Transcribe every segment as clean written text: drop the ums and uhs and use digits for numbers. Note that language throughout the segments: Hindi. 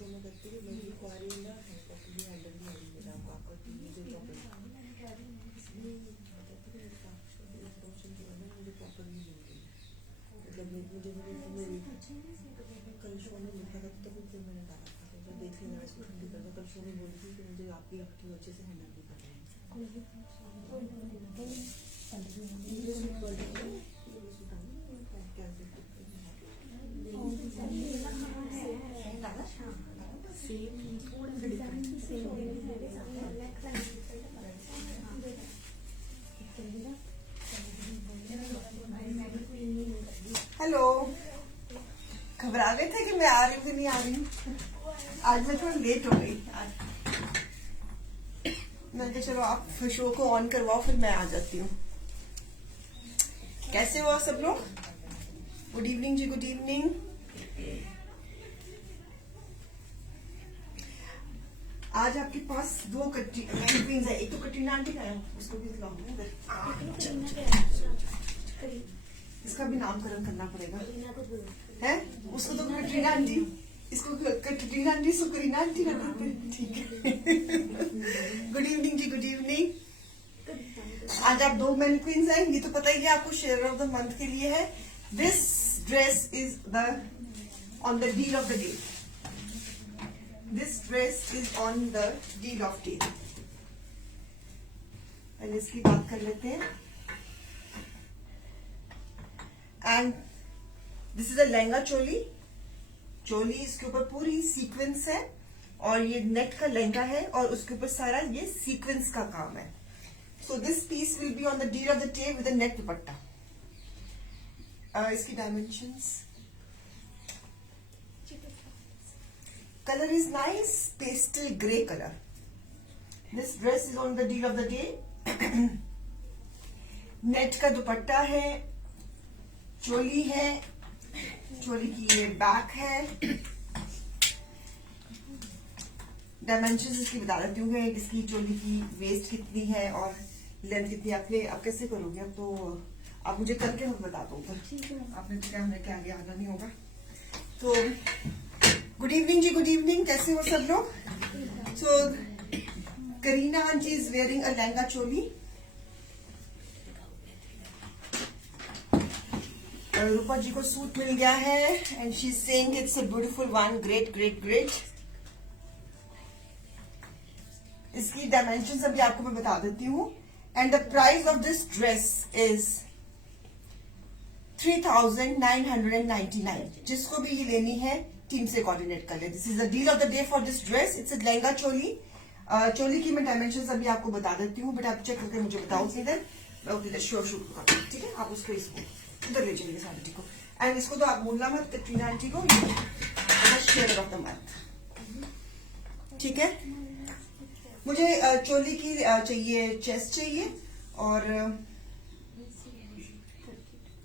शो में करती हूँ मैं भी कुआरी हूँ ना प्रॉपर्ली हैंडल नहीं हुई मेरा पापा की मुझे प्रॉपर्ली इसलिए कहती हूँ मेरे पापा इंस्ट्रक्शन जो है ना मुझे प्रॉपर्ली मिल गई मतलब मुझे कल शो में लिखा था तभी फिर मैंने डाला था तो देख लेना इसको ठंडी कर दो कल शो में बोली थी कि मुझे आपकी एक्टिंग अच्छे से हैंडल भी कर हेलो, घबरा गए थे कि मैं आ रही हूँ कि नहीं आ रही हूँ। आज मैं थोड़ा लेट हो गई। मैं तो चलो आप शो को ऑन करवाओ फिर मैं आ जाती हूँ। कैसे हो आप सब लोग? गुड इवनिंग जी, गुड इवनिंग। आज आपके पास दो क्वींस है, एक तो कटरीना आंटी का है, उसको भी दिलाऊंगी। इसका भी नामकरण करना पड़ेगा है, उसको तो कटरीना आंटी, इसको कटरीना आंटी, सुकरीना आंटी करना पड़ेगा। ठीक है। गुड इवनिंग जी, गुड इवनिंग। आज आप दो मैन क्वींस हैं, ये तो पता ही है आपको, शेयर ऑफ द मंथ के लिए है। This dress is the on the deal of the day. This dress is on the deal of day. पहले इसकी बात कर लेते हैं। And this is a lehenga choli. चोली इसके ऊपर पूरी सीक्वेंस है और ये नेट का लहंगा है और उसके ऊपर सारा ये सीक्वेंस का काम है। So this piece will be on the deal of the day with a net दुपट्टा। इसकी dimensions, color is nice, pastel grey color. This dress is on the deal of the day. Net का दुपट्टा है, चोली है, चोली की ये बैक है। डायमेंशंस इसकी बता देती हूँ, इसकी चोली की वेस्ट कितनी है और लेंथ कितनी। आप कैसे करोगे? अब तो आप मुझे करके बता दो, आपने क्या हमें क्या आगे आना नहीं होगा। तो गुड इवनिंग जी, गुड इवनिंग। कैसे हो सब लोग? So Kareena aunty is wearing a lehenga choli. Rupa ji को सूट मिल गया है and she is saying it's a beautiful one. Great great great. इसकी डायमेंशंस अभी आपको मैं बता देती हूँ। And the price of this dress is 3999। जिसको भी ये लेनी है टीम से कोऑर्डिनेट कर ले। This is the deal of the day for this dress. It's a lehenga choli. Choli की मैं डायमेंशंस अभी आपको बता देती हूँ, बट आप चेक करके मुझे बताओ उतनी देर, मैं उतनी देर शोर शुरू करूँ। ठीक है, आप उसको इसको उधर ले जाइए साड़ी को। एंड इसको तो आप बोलना मत कटरीना आंटी को, शेयर ऑफ द मंथ। ठीक है, मुझे चोली की चाहिए, चेस्ट चाहिए और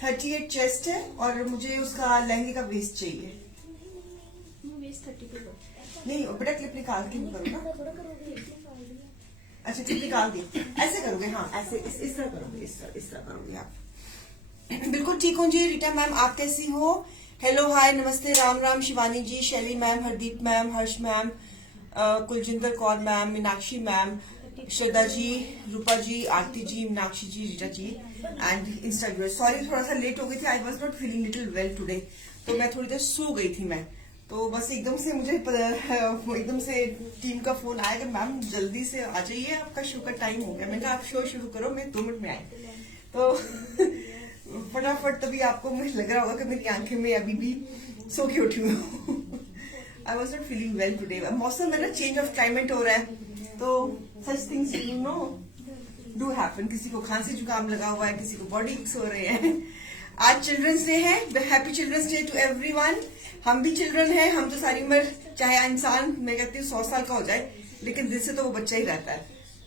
38 चेस्ट है और मुझे उसका लहंगे का वेस्ट चाहिए। नहीं बेटा, क्लिप निकाल के करो ना। अच्छा, क्लिप निकाल दी। ऐसे करोगे? हाँ, ऐसे इस तरह करोगे, इस तरह करोगे आप। बिल्कुल ठीक हूँ जी। रीटा मैम, आप कैसी हो? हेलो, हाय, नमस्ते, Ram Ram. Shivani ji, Shaili ma'am, Hardeep ma'am, Harsh ma'am, Kuljinder Kaur ma'am, Meenakshi ma'am, Shraddha ji, Roopa ji, Aarti ji, Meenakshi ji, Rita ji and Instagram. Sorry, थोड़ा सा लेट हो गई थी। I was not feeling little well today, तो मैं थोड़ी देर सो गई थी मैं। तो बस एकदम से मुझे एकदम से टीम का फोन आया कि मैम जल्दी से आ जाइए, आपका शो का टाइम हो गया। मैंने कहा आप शो शुरू करो, मैं 2 मिनट में आई। तो फटाफट तभी आपको मुझे लग रहा होगा कि मेरी आंखें में अभी भी सो के उठी हूँ। आई was not feeling well today. मौसम में ना चेंज ऑफ क्लाइमेट हो रहा है, तो such things you know do happen. किसी को खांसी जुकाम लगा हुआ है, किसी को बॉडी एक्स हो रहे हैं। आज चिल्ड्रंस डे है। Happy children's day to everyone. हम भी चिल्ड्रन हैं, हम तो सारी उम्र, चाहे इंसान मैं कहती हूँ 100 साल का हो जाए, लेकिन दिल से तो वो बच्चा ही रहता है।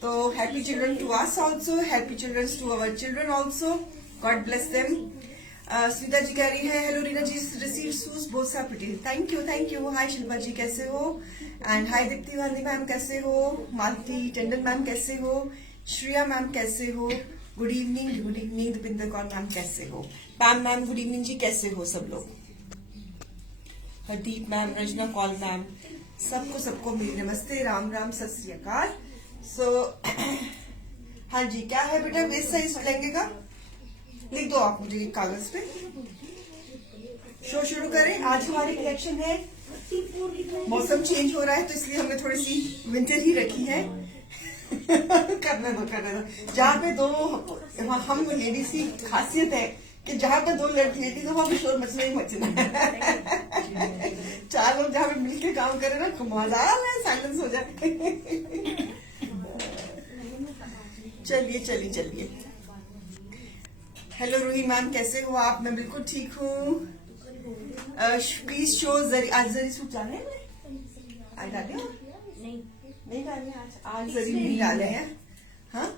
तो happy children to us also, happy children to our children also, god bless them. Smita ji कह रही है hello Reena ji, receive shoes both are pretty. Thank you, thank you. Hi Shilpa ji, कैसे हो? And hi Deepti Gandhi ma'am, कैसे हो? मालती टंडन मैम, कैसे हो? श्रिया मैम, कैसे हो? Good evening, good evening. Deepinder Kaur ma'am, कैसे हो? पैम मैम, गुड इवनिंग जी, कैसे हो सब लोग? हरदीप मैम, रजना कौल मैम, सबको सबको मेरी नमस्ते, राम राम, सत श्री अकाल। सो हाँ जी, क्या है बेटा वेस्ट साइज लहंगे का? लिख दो आप मुझे एक कागज पे। शो शुरू करें। आज हमारी कलेक्शन है, मौसम चेंज हो रहा है तो इसलिए हमने थोड़ी सी विंटर ही रखी है। करने दो। जहाँ पे दो हम लेडीज की खासियत है कि जहाँ पे दो लेडीज हो वहाँ पे शोर मचना ही मचना है। चार लोग जहाँ पे मिलकर काम करे ना, मजा है, साइलेंस हो जाए। चलिए। हेलो रूही मैम, कैसे हो आप? मैं बिल्कुल ठीक हूँ। प्लीज शो जरी। आज जरी सूट डाले हैं? आज डाले हो? नहीं डाले आज जरी नहीं डाले हैं। हाँ,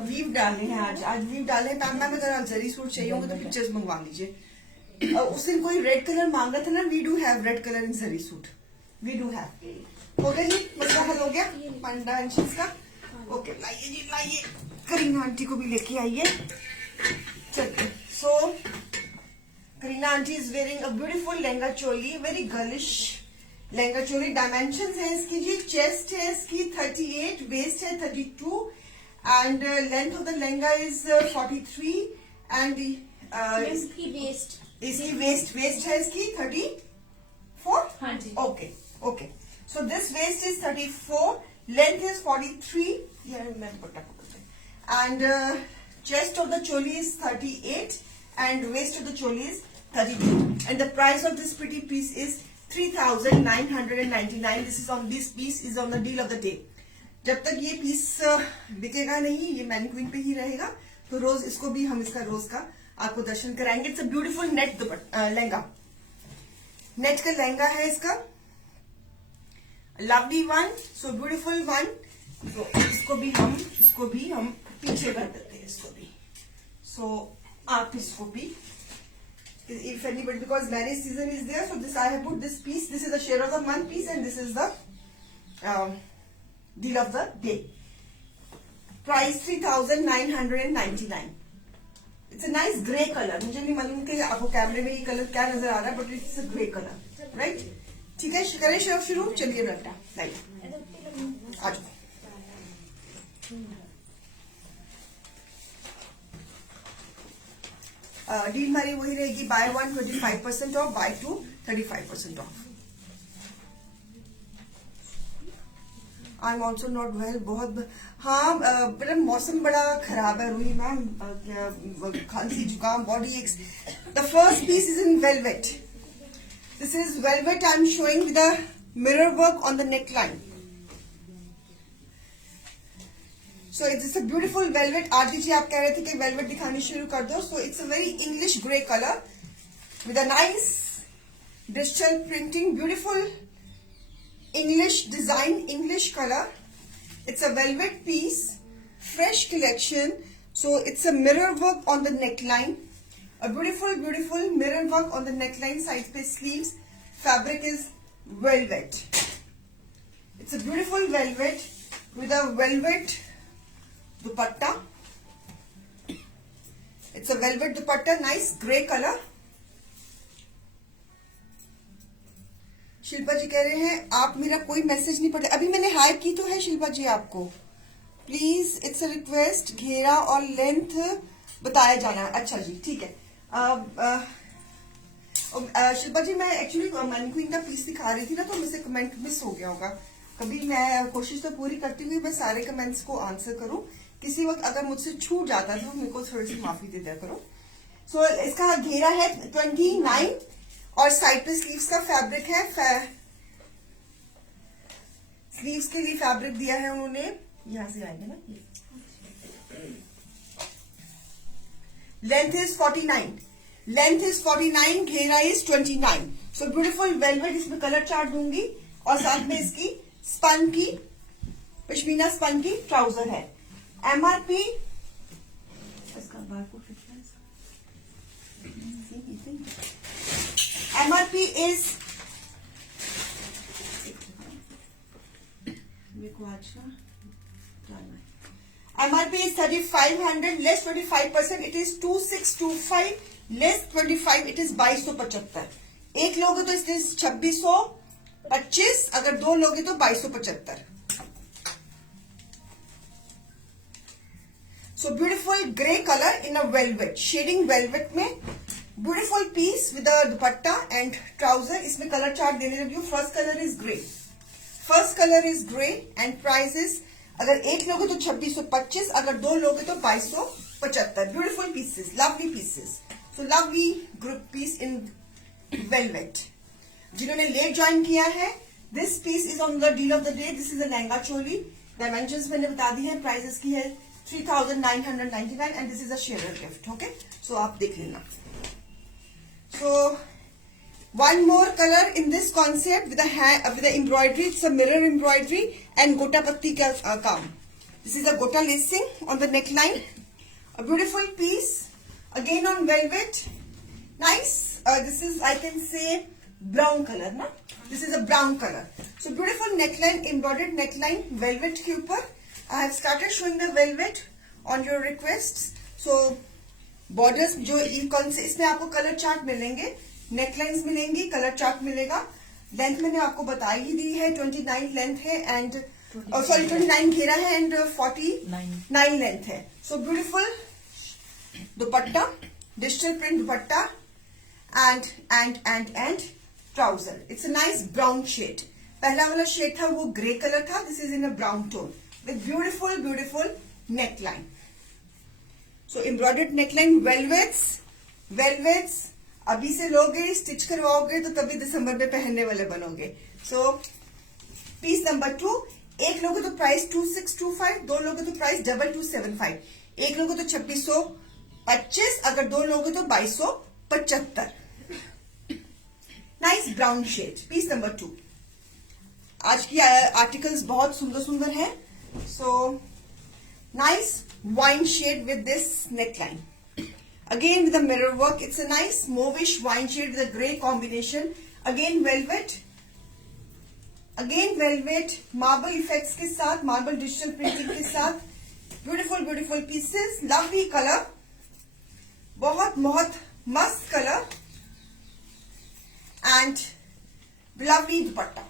वीव डालने हैं आज वीव डाले हैं। मैम अगर आप जरी सूट चाहिए होंगे तो पिक्चर्स मंगवा लीजिए। उस दिन कोई रेड कलर मांगा था ना, we do have red colour in zari suit, we do have. हो गया जी, मसला हल हो गया पंडा इंचेस का। ओके, लाइए जी लाइए, करीना आंटी को भी लेके आइए। चलिए, so Kareena aunty is wearing a beautiful lehenga choli, very girlish lehenga choli. Dimensions है इसकी जी, चेस्ट है इसकी 38, वेस्ट है 32 and length of the lehenga is 43 एंड इसकी वेस्ट है इसकी 34। हाँ जी। Okay, so this waist is 34, length is 43 and chest of the choli is 38 and waist of the choli is 32 and the price of this pretty piece is 3,999. This piece is on the deal of the day. जब तक ये पीस बिकेगा नहीं, ये मैनिक्विन पे ही रहेगा, तो रोज इसको भी हम इसका रोज का आपको दर्शन कराएंगे। It's a beautiful net lehenga, net का लहंगा है इसका, lovely one, so beautiful one. तो इसको भी हम पीछे कर देते हैं इसको भी। सो आप इसको भी, if anybody, because marriage season is there, so this I have put this piece. This is the share of the month piece and this is the deal of the day. Price 3,999. It's a nice grey color. मुझे नहीं मालूम कि आपको कैमरे में ये कलर क्या नजर आ रहा है, but it's a grey color, right? ठीक है, करें शेफ शुरू। चलिए बेटा, लाइट आ जाओ। डील हमारी वही रहेगी, buy 1 25% off, buy 2 35% off. I am also not well, बहुत हाँ, मेरा मौसम बड़ा खराब है रूही मैम, खांसी जुकाम body aches. The first piece is in velvet. This is velvet. I am showing with the mirror work on the neckline. So it's a beautiful velvet. आरती जी आप कह रहे थे कि velvet दिखानी शुरू कर दो. So it's a very English grey color with a nice digital printing, beautiful English design, English color. It's a velvet piece, fresh collection. So it's a mirror work on the neckline. A beautiful mirror work on the neckline, side पे sleeves. Fabric is velvet. It's a beautiful velvet with a velvet dupatta. It's a velvet dupatta, nice grey color. Shilpa जी कह रहे हैं आप मेरा कोई मैसेज नहीं पढ़े। अभी मैंने हाई की तो है शिल्पा जी आपको। प्लीज इट्स अ रिक्वेस्ट, घेरा और लेंथ बताया जाना है। अच्छा जी, ठीक है। शिल्पा जी मैं एक्चुअली मैनिक्विन का पीस दिखा रही थी ना, तो मुझसे कमेंट मिस हो गया होगा। कभी मैं कोशिश तो पूरी करती हुई मैं सारे कमेंट्स को आंसर करूं। किसी वक्त अगर मुझसे छूट जाता है तो मेरे को थोड़ी सी माफी दे दिया करो। सो इसका घेरा है 29 और साइड पे स्लीव्स का फैब्रिक है। स्लीव्स के लिए फैब्रिक दिया है उन्होंने, यहां से आएंगे ना। लेंथ इज 49, घेरा इज 29। सो ब्यूटीफुल वेलवेट, इसमें कलर चार्ट दूंगी और साथ में इसकी स्पन की, पश्मीना स्पन की ट्राउजर है। एमआरपी इसका MRP is, MRP is 3,500, less 25%, it is 2,625, less 25, it is 2,275। एक लोगे तो इसलिए 2,600, 25, अगर 2 लोगे तो 2275. So beautiful gray color in a velvet, shading velvet में beautiful piece with a dupatta and trouser. इसमें color chart देने लगी हूँ. First color is gray. First color is gray and price is, अगर 1 लोगे तो 2625, अगर 2 लोगे तो 2275. Beautiful pieces, lovely pieces. So lovely group piece in velvet. जिन्होंने लेट ज्वाइन किया है, this piece is on the deal of the day. This is a lehenga choli. Dimensions मैंने बता दी है. Price इसकी है 3999 and this is a sharer gift. Okay, so आप देख लेना. So one more color in this concept with the embroidery. It's a mirror embroidery and gota patti ka काम. This is a gota lacing on the neckline. A beautiful piece again on velvet. Nice. This is, I can say, brown color ना. This is a brown color. So beautiful neckline, embroidered neckline, velvet के ऊपर. I have started showing the velvet on your requests. So borders जो कौन से, इसमें आपको कलर चार्ट मिलेंगे, नेकलाइंस मिलेंगी, कलर चार्ट मिलेगा. लेंथ मैंने आपको बताई ही दी है. 29 लेंथ है एंड सॉरी 29 घेरा है एंड 49 लेंथ है. So beautiful dupatta, digital print dupatta and trouser. It's a nice brown shade. पहला वाला शेड था वो ग्रे कलर था. This is in a brown tone with beautiful neckline. So embroidered neckline, velvets अभी से लोगे, स्टिच करवाओगे तो तभी दिसंबर में पहनने वाले बनोगे. So piece number 2, 1 लोगे तो प्राइस 2625, 2 लोगे तो प्राइस 2275. 1 लोगे तो 2625, अगर 2 लोगे तो 2275. Nice brown shade. Piece number 2. आज की आर्टिकल्स बहुत सुंदर है. So nice wine shade with this neckline. Again with the mirror work. It's a nice mauvish wine shade with a grey combination. Again velvet. Marble effects के साथ, marble digital printing के साथ. Beautiful pieces. Lovely color. बहुत मस्त color. And lovely dupatta.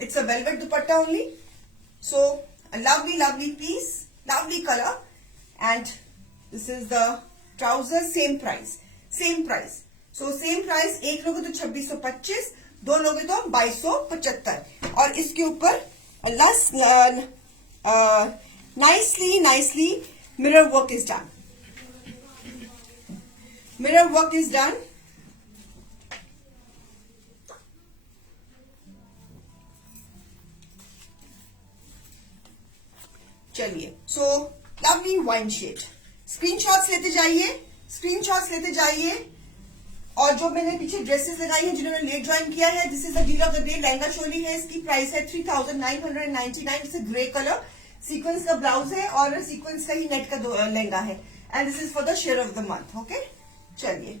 It's a velvet dupatta only. So a lovely piece, lovely color, and this is the trouser. Same price. So same price. 1 लोगे तो 2625, 2 लोगे तो 2275. और इसके ऊपर nicely mirror work is done. चलिए. So lovely wine shade. Screenshots लेते जाइए. और जो मैंने पीछे ड्रेसेस लगाई हैं जिन्होंने लेट ज्वाइन किया है, this is the deal of the day. Lehenga choli है, इसकी प्राइस है 3999. It's grey colour. सीक्वेंस का ब्लाउज है और सीक्वेंस का ही नेट का लहंगा है. And this is for the share of the month. Okay, चलिए.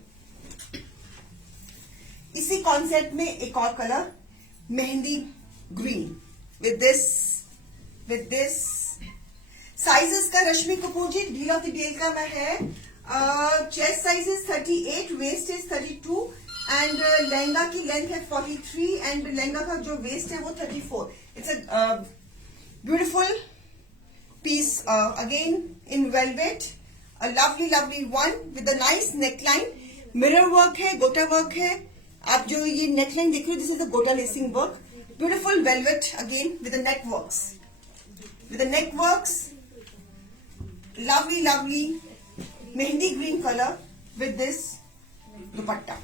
इसी कॉन्सेप्ट में एक और colour, mehndi green with this. Sizes का Rashmi Kapoor ji, deal of the day का मैं है. Chest size is 38, waste is 32 and lehenga की लेंथ है 43 एंड लहंगा का जो वेस्ट है वो 34. It's a beautiful piece again in velvet. A lovely one with a nice neckline. Mirror work है, गोटा वर्क है. आप जो ये नेकलाइन देख रहे हो, दिस इज अ गोटा lacing work. Beautiful velvet again with the neck works. Lovely mehndi green color with this dupatta.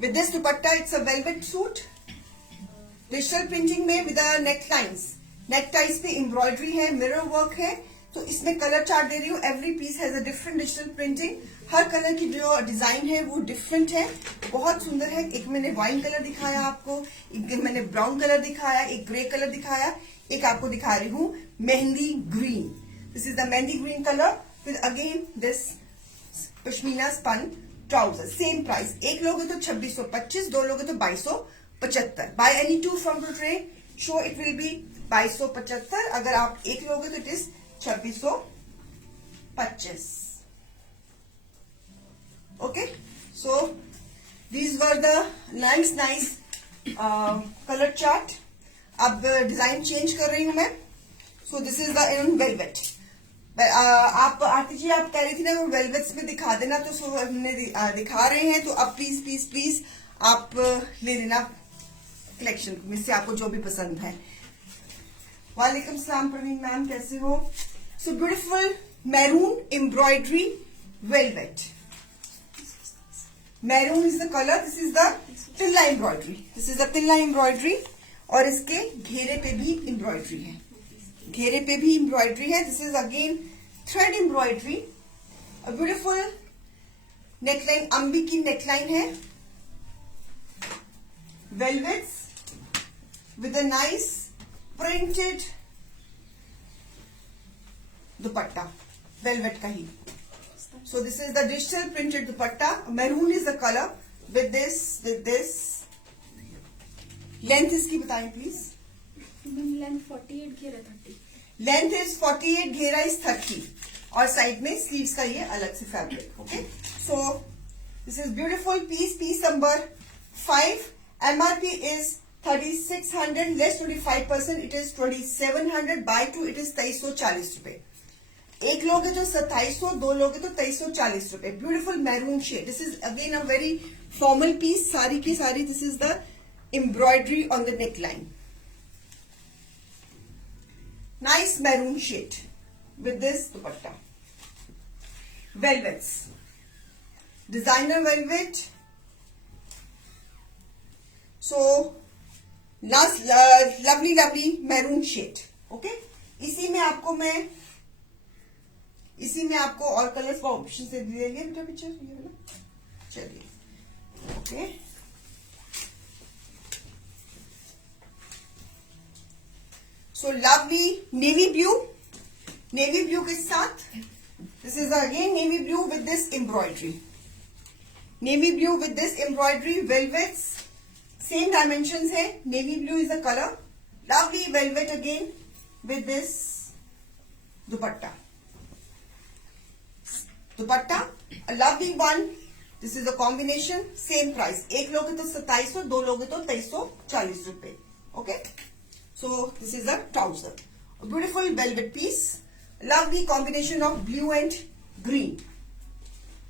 It's a velvet suit. Digital printing में with the necklines. Neckties पे embroidery है, mirror work है. तो इसमें कलर चार्ट दे रही हूँ. Every piece has a different digital printing. Her colour की जो डिजाइन है वो डिफरेंट है, बहुत सुंदर है. एक मैंने वाइन कलर दिखाया आपको, एक मैंने ब्राउन कलर दिखाया, एक ग्रे कलर दिखाया, एक आपको दिखा रही हूँ mehndi green. This is the mehndi green color with again this pashmina spun trouser. Same price. 1 लोगे तो 2625, 2 लोगे तो 2275. Buy any 2 from the tray. Show it will be 2275. अगर आप 1 लोगे तो it is 2625. Okay. So these were the nice colour chart. अब डिजाइन चेंज कर रही हूं मैं. सो this is the in velvet. आप आरती जी आप कह रही थी ना वो वेलवेट्स में दिखा देना, तो सो हमने दिखा रहे हैं. तो अब प्लीज प्लीज प्लीज आप ले लेना कलेक्शन में से आपको जो भी पसंद है. वालेकुम सलाम प्रवीण मैम, कैसे हो? So beautiful maroon embroidery velvet. Maroon is the colour. This is the tilla embroidery. This is the tilla embroidery. और इसके घेरे पे भी एम्ब्रॉयडरी है. घेरे पे भी एम्ब्रॉयडरी है. This is again thread embroidery. A beautiful neckline, अंबी की नेकलाइन है. Velvets with a nice printed dupatta, velvet का ही. So this is the digital printed dupatta. Maroon is the color. With this length इसकी बताएं प्लीज. लेंथ 48 घेरा 30. लेंथ इज 48, घेरा इज 30. और साइड में स्लीव्स का ये अलग से fabric. Okay, so this is beautiful piece. Piece number 5. MRP is 3600 less 25%. It is 2700. Buy 2 it is 2340 रुपए. एक लोगे तो 2700, दो लोगे तो 2340 रुपए. Beautiful maroon shade. This is again a very formal piece. सारी की सारी this is the embroidery on the neckline. Nice maroon shade with this dupatta. Velvets, designer velvet. So lovely lovely maroon shade. Okay, इसी में आपको और कलर्स का ऑप्शन से दे देंगे बेटा. पिक्चर ये वाला. चलिए, okay. So lovely navy blue के साथ. This is again navy blue with this embroidery. Navy blue with this embroidery. Velvets same dimension है. Navy blue is the colour. Lovely velvet again with this dupatta. Dupatta a lovely one. This is a combination. Same price. एक लोगे तो 2700, दो लोगे तो 2340 रुपए. Okay. So this is a trouser. A beautiful velvet piece. Lovely combination of blue and green.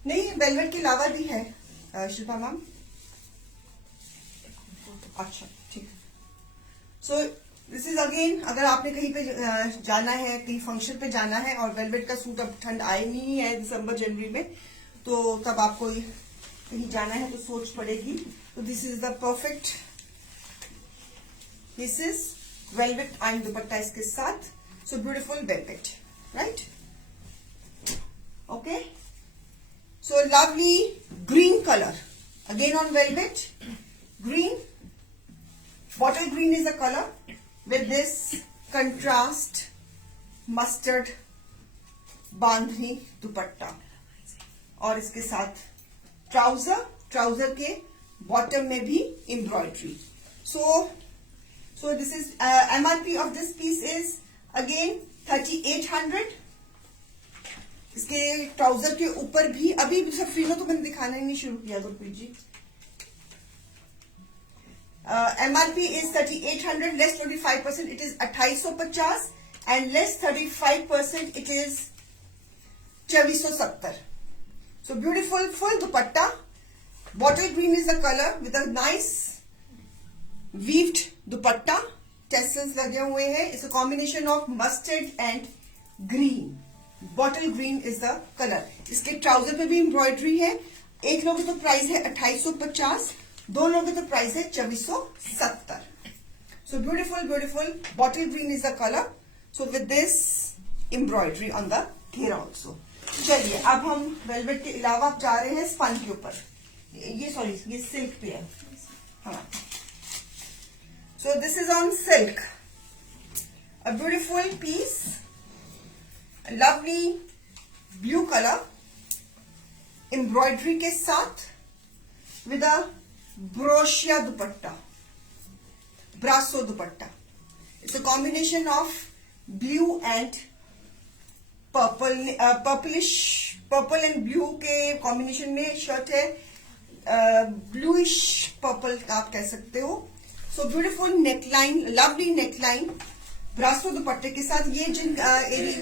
नहीं, velvet के अलावा भी है शिल्पा मैम. अच्छा, ठीक. So दिस इज अगेन, अगर आपने कहीं पे जाना है, कहीं फंक्शन पे जाना है और वेलवेट का सूट, अब ठंड आई नहीं है दिसंबर जनवरी में, तो तब आपको कहीं जाना है तो सोच पड़ेगी. तो this is the perfect. This is velvet and dupatta इसके साथ. So beautiful velvet, right. Okay, so lovely green colour again on velvet. Green, bottle green is the color with this contrast mustard bandhani dupatta. और इसके साथ ट्राउजर के बॉटम में भी embroidery. So this is MRP of this piece is again 3800. इसके ट्राउजर के ऊपर भी अभी सफरीनो तो मैंने दिखाना ही नहीं शुरू किया गुरप्रीत जी. MRP is 3800 less 25%. It is 2850 and less 35% it is 2470. So beautiful full dupatta. Bottle green is the color with a nice weaved dupatta. Tassels लगे हुए हैं. It's a combination of mustard and green. Bottle green is the color. इसके ट्राउजर पे भी एम्ब्रॉयडरी है. एक लोगों तो प्राइस है 2850, दो लोगों तो प्राइस है 2470. So beautiful bottle green is the colour. So with this embroidery on the घेरा ऑल्सो. चलिए, अब हम वेलवेट के अलावा जा रहे हैं स्पन के ऊपर. ये सिल्क पे है. हाँ, so this is on silk. A beautiful piece, lovely blue colour embroidery के साथ विद अ ब्रोशिया dupatta, brasso dupatta. It's a combination of blue and purplish, purple and blue के कॉम्बिनेशन में शर्ट है. ब्लूइश पर्पल आप कह सकते हो. So beautiful neckline, lovely neckline brasso दुपट्टे के साथ। ये जिन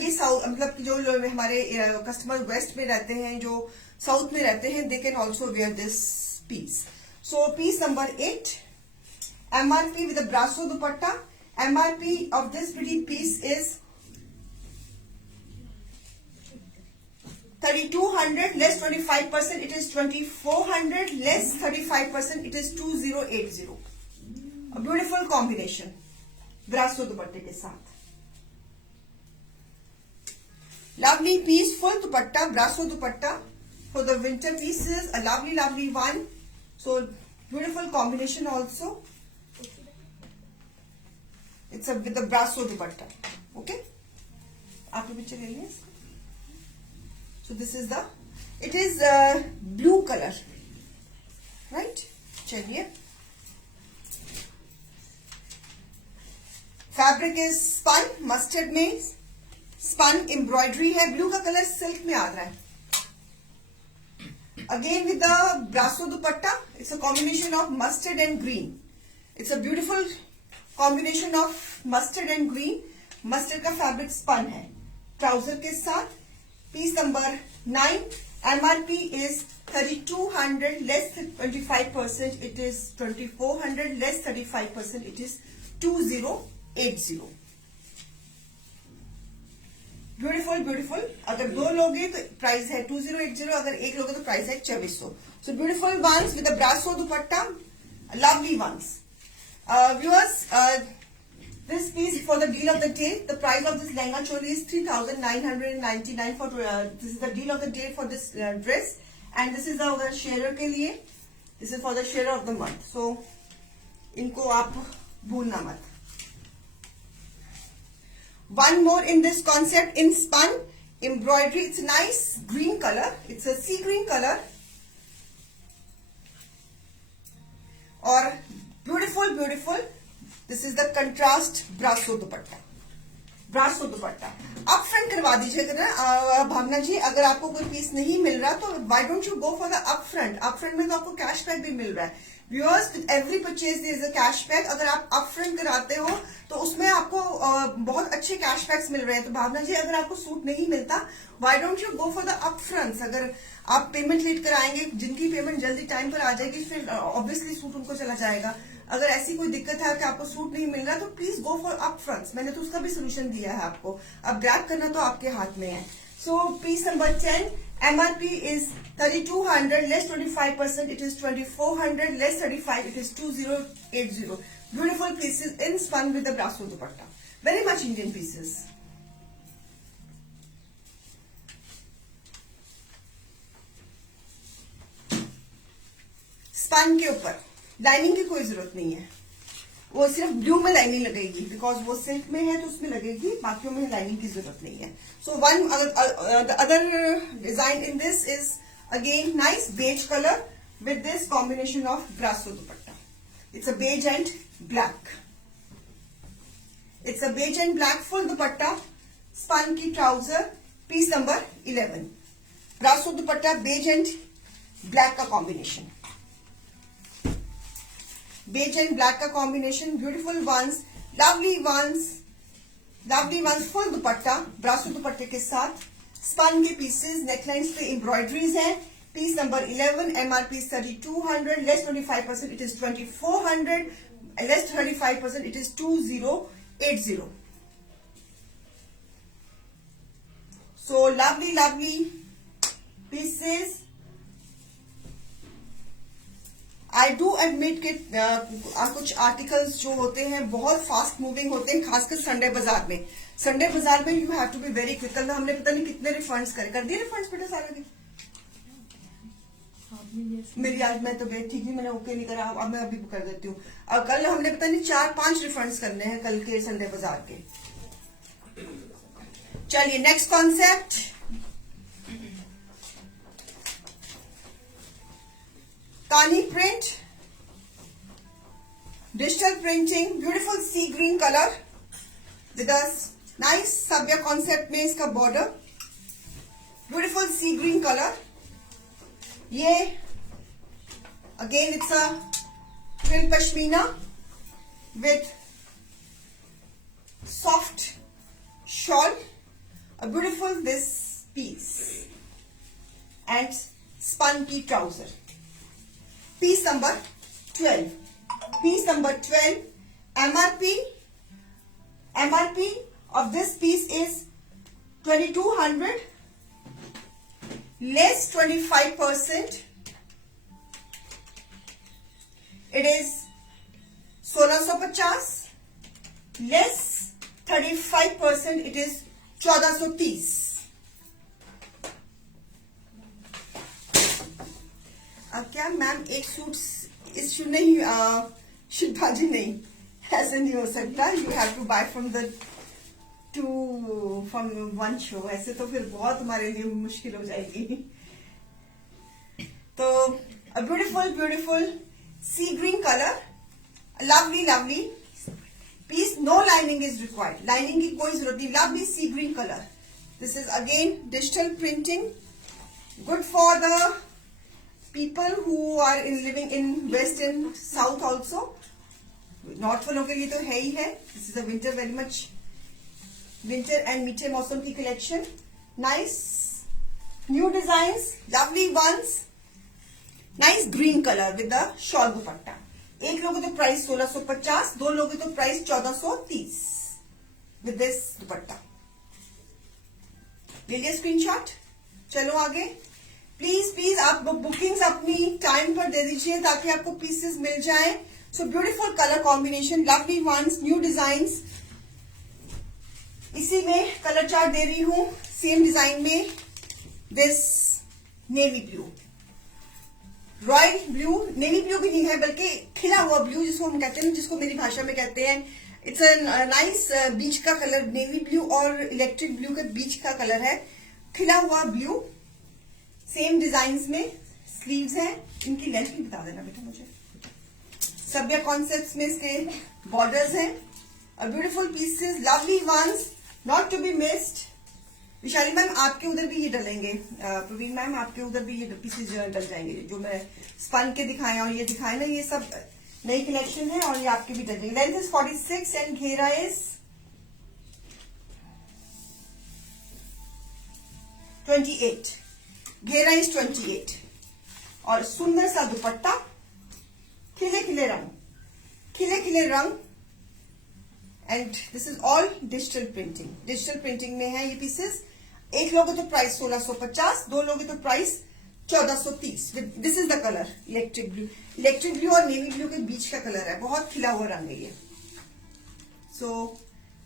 ये साउथ मतलब जो हमारे कस्टमर वेस्ट में रहते हैं, जो साउथ में रहते हैं, they can also wear this piece. So piece number 8, MRP with a brasso dupatta. MRP of this pretty piece is 3200 less 25%, it is 2400 less 35%, it is 2080. A beautiful combination brasso dupatte ke साथ। Lovely piece, full dupatta, brasso dupatta for the winter pieces, a lovely one. So beautiful combination also. It's a with the brasso dupatta. Okay, आपने picture ले लिया? So this is the, it is blue color, right? चलिए, फैब्रिक इज स्पन, मस्टर्ड में स्पन एम्ब्रॉयडरी है, ब्लू का कलर सिल्क में आ रहा है। Again with the brasso dupatta, it's a combination of mustard and green. It's a beautiful combination of mustard and green. Mustard का फैब्रिक स्पन है ट्राउजर के साथ। Piece number 9, MRP is 3200 less 25%, it is 2400 less 35%, it is 2080। Beautiful. अगर दो लोगे तो प्राइस है 2080, अगर एक लोगे तो प्राइस है 2400। So beautiful ones with brasso dupatta, lovely ones. Viewers, this piece for the deal of the day, the price of this lehenga choli is 3999 for this is the deal of the day for this dress, and this is the sharer के लिए, this is for the sharer of the month, so इनको आप भूलना मत। One more in this concept in spun embroidery, it's a nice green color, it's a sea green color, और beautiful this is the contrast brasso dupatta. Up front करवा दीजिएगा ना भावना जी। अगर आपको कोई पीस नहीं मिल रहा तो why don't you go for the up front में तो आपको कैशबैक भी मिल रहा है। Viewers, with every purchase there is a cashback. अगर आप अप फ्रंट कराते हो तो उसमें आपको बहुत अच्छे कैशबैक्स मिल रहे हैं। तो भावना जी, अगर आपको सूट नहीं मिलता, why don't you go for the up fronts. अगर आप पेमेंट लेट कराएंगे, जिनकी पेमेंट जल्दी टाइम पर आ जाएगी, फिर ऑब्वियसली सूट उनको चला जाएगा। अगर ऐसी कोई दिक्कत है कि आपको सूट नहीं मिल रहा तो please go for up fronts. मैंने तो उसका भी सोल्यूशन दिया है आपको, अब ग्रैब करना तो आपके हाथ में है। सो piece number 10, MRP is 3200 less 25%, it is 2400 less 35, it is 2080। Beautiful pieces in spun with the brasso dupatta, very much Indian pieces। Spun के ऊपर लाइनिंग की कोई जरूरत नहीं है, वो सिर्फ ब्लू में लाइनिंग लगेगी, बिकॉज वो सिल्क में है तो उसमें लगेगी, बाकियों में लाइनिंग की जरूरत नहीं है। So one other design in this is again nice beige colour with this combination of brasso dupatta. It's a beige and black, it's a beige and black full dupatta, spun की trouser. Piece number 11, brasso dupatta beige and black का कॉम्बिनेशन, बेज एंड ब्लैक का combination. Beautiful ones, lovely ones full dupatta brasso दुपट्टे के साथ। स्पन के पीसेस, नेकलाइंस पे एम्ब्रॉयडरीज है। Piece number 11, MRP 3200 less 25%, it is 2400 less 35%, it is 2080। So lovely pieces. I do admit कि कुछ आर्टिकल्स जो होते हैं बहुत फास्ट मूविंग होते हैं, खासकर संडे बाजार में। संडे बाजार में you have to be very quick. कल हमने पता नहीं कितने रिफंड्स कर दिए रिफंड्स बेटा सारे के। मेरी आज मैं तबीयत ठीक नहीं, मैंने ओके नहीं करा, अब मैं अभी कर देती हूँ। अब कल हमने पता नहीं 4-5 रिफंड्स करने हैं कल के संडे बाजार के। चलिए next concept, Kani print, digital printing, beautiful sea green color with a nice sabya concept में इसका border, beautiful sea green color। ये again it's a twill pashmina, with soft shawl, a beautiful this piece, and spun pea trouser. Piece number 12. Piece number 12. MRP of this piece is 2200, less 25%. It is 1650, less 35%. It is 1430. अब क्या मैम एक सूट इस शू नहीं, शिल्पाजी नहीं, ऐसे नहीं हो सकता. You have to buy from one show. ऐसे तो फिर बहुत हमारे लिए मुश्किल हो जाएगी. तो a beautiful sea green colour, lovely piece. No lining is required. Lining की कोई जरूरत नहीं. Lovely sea green colour. This is again digital printing. Good for the people who are living in west and south also. North वालों के लिए तो है ही है. This is a winter, very much winter and मीठे मौसम की collection. Nice new designs, lovely ones. Nice green colour with the shawl दुपट्टा. एक लोगों तो प्राइस 1650, दो लोगों तो प्राइस 1430 विद दिस दुपट्टा. ले लिया स्क्रीनशॉट. चलो आगे. प्लीज आप बुकिंग्स अपनी टाइम पर दे दीजिए ताकि आपको पीसेस मिल जाए. So beautiful colour combination, lovely ones, new designs. इसी में कलर चार्ट दे रही हूं. सेम डिजाइन में this navy blue, royal blue. Navy blue भी नहीं है बल्कि खिला हुआ ब्लू जिसको हम कहते हैं, जिसको मेरी भाषा में कहते हैं. इट्स अ नाइस बीच का कलर. नेवी ब्लू और इलेक्ट्रिक ब्लू के बीच का कलर है. खिला हुआ ब्लू. सेम डिजाइन्स में स्लीव्स हैं. इनकी लेंथ भी बता देना बेटा मुझे. सभ्य कॉन्सेप्ट्स में इसके बॉर्डर्स हैं. A beautiful pieces, lovely ones, not to be missed. Vishali ma'am आपके उधर भी ये डलेंगे. प्रवीण मैम आपके उधर भी ये पीसेस डल जाएंगे. जो मैं स्पन के दिखाए और ये दिखाए ना, ये सब नई कलेक्शन है और ये आपके भी डल जाएंगे. लेंथ इज 46 एंड घेरा इज 28. घेरा इज 28 और सुंदर सा दुपट्टा. खिले खिले रंग. And this is all digital printing. Digital printing में है ये पीसेस. एक लोगों तो प्राइस 1650, दो लोगों तो price 1430. This is the colour electric blue. Electric blue और नेवी ब्लू के बीच का कलर है. बहुत खिला हुआ रंग है ये. So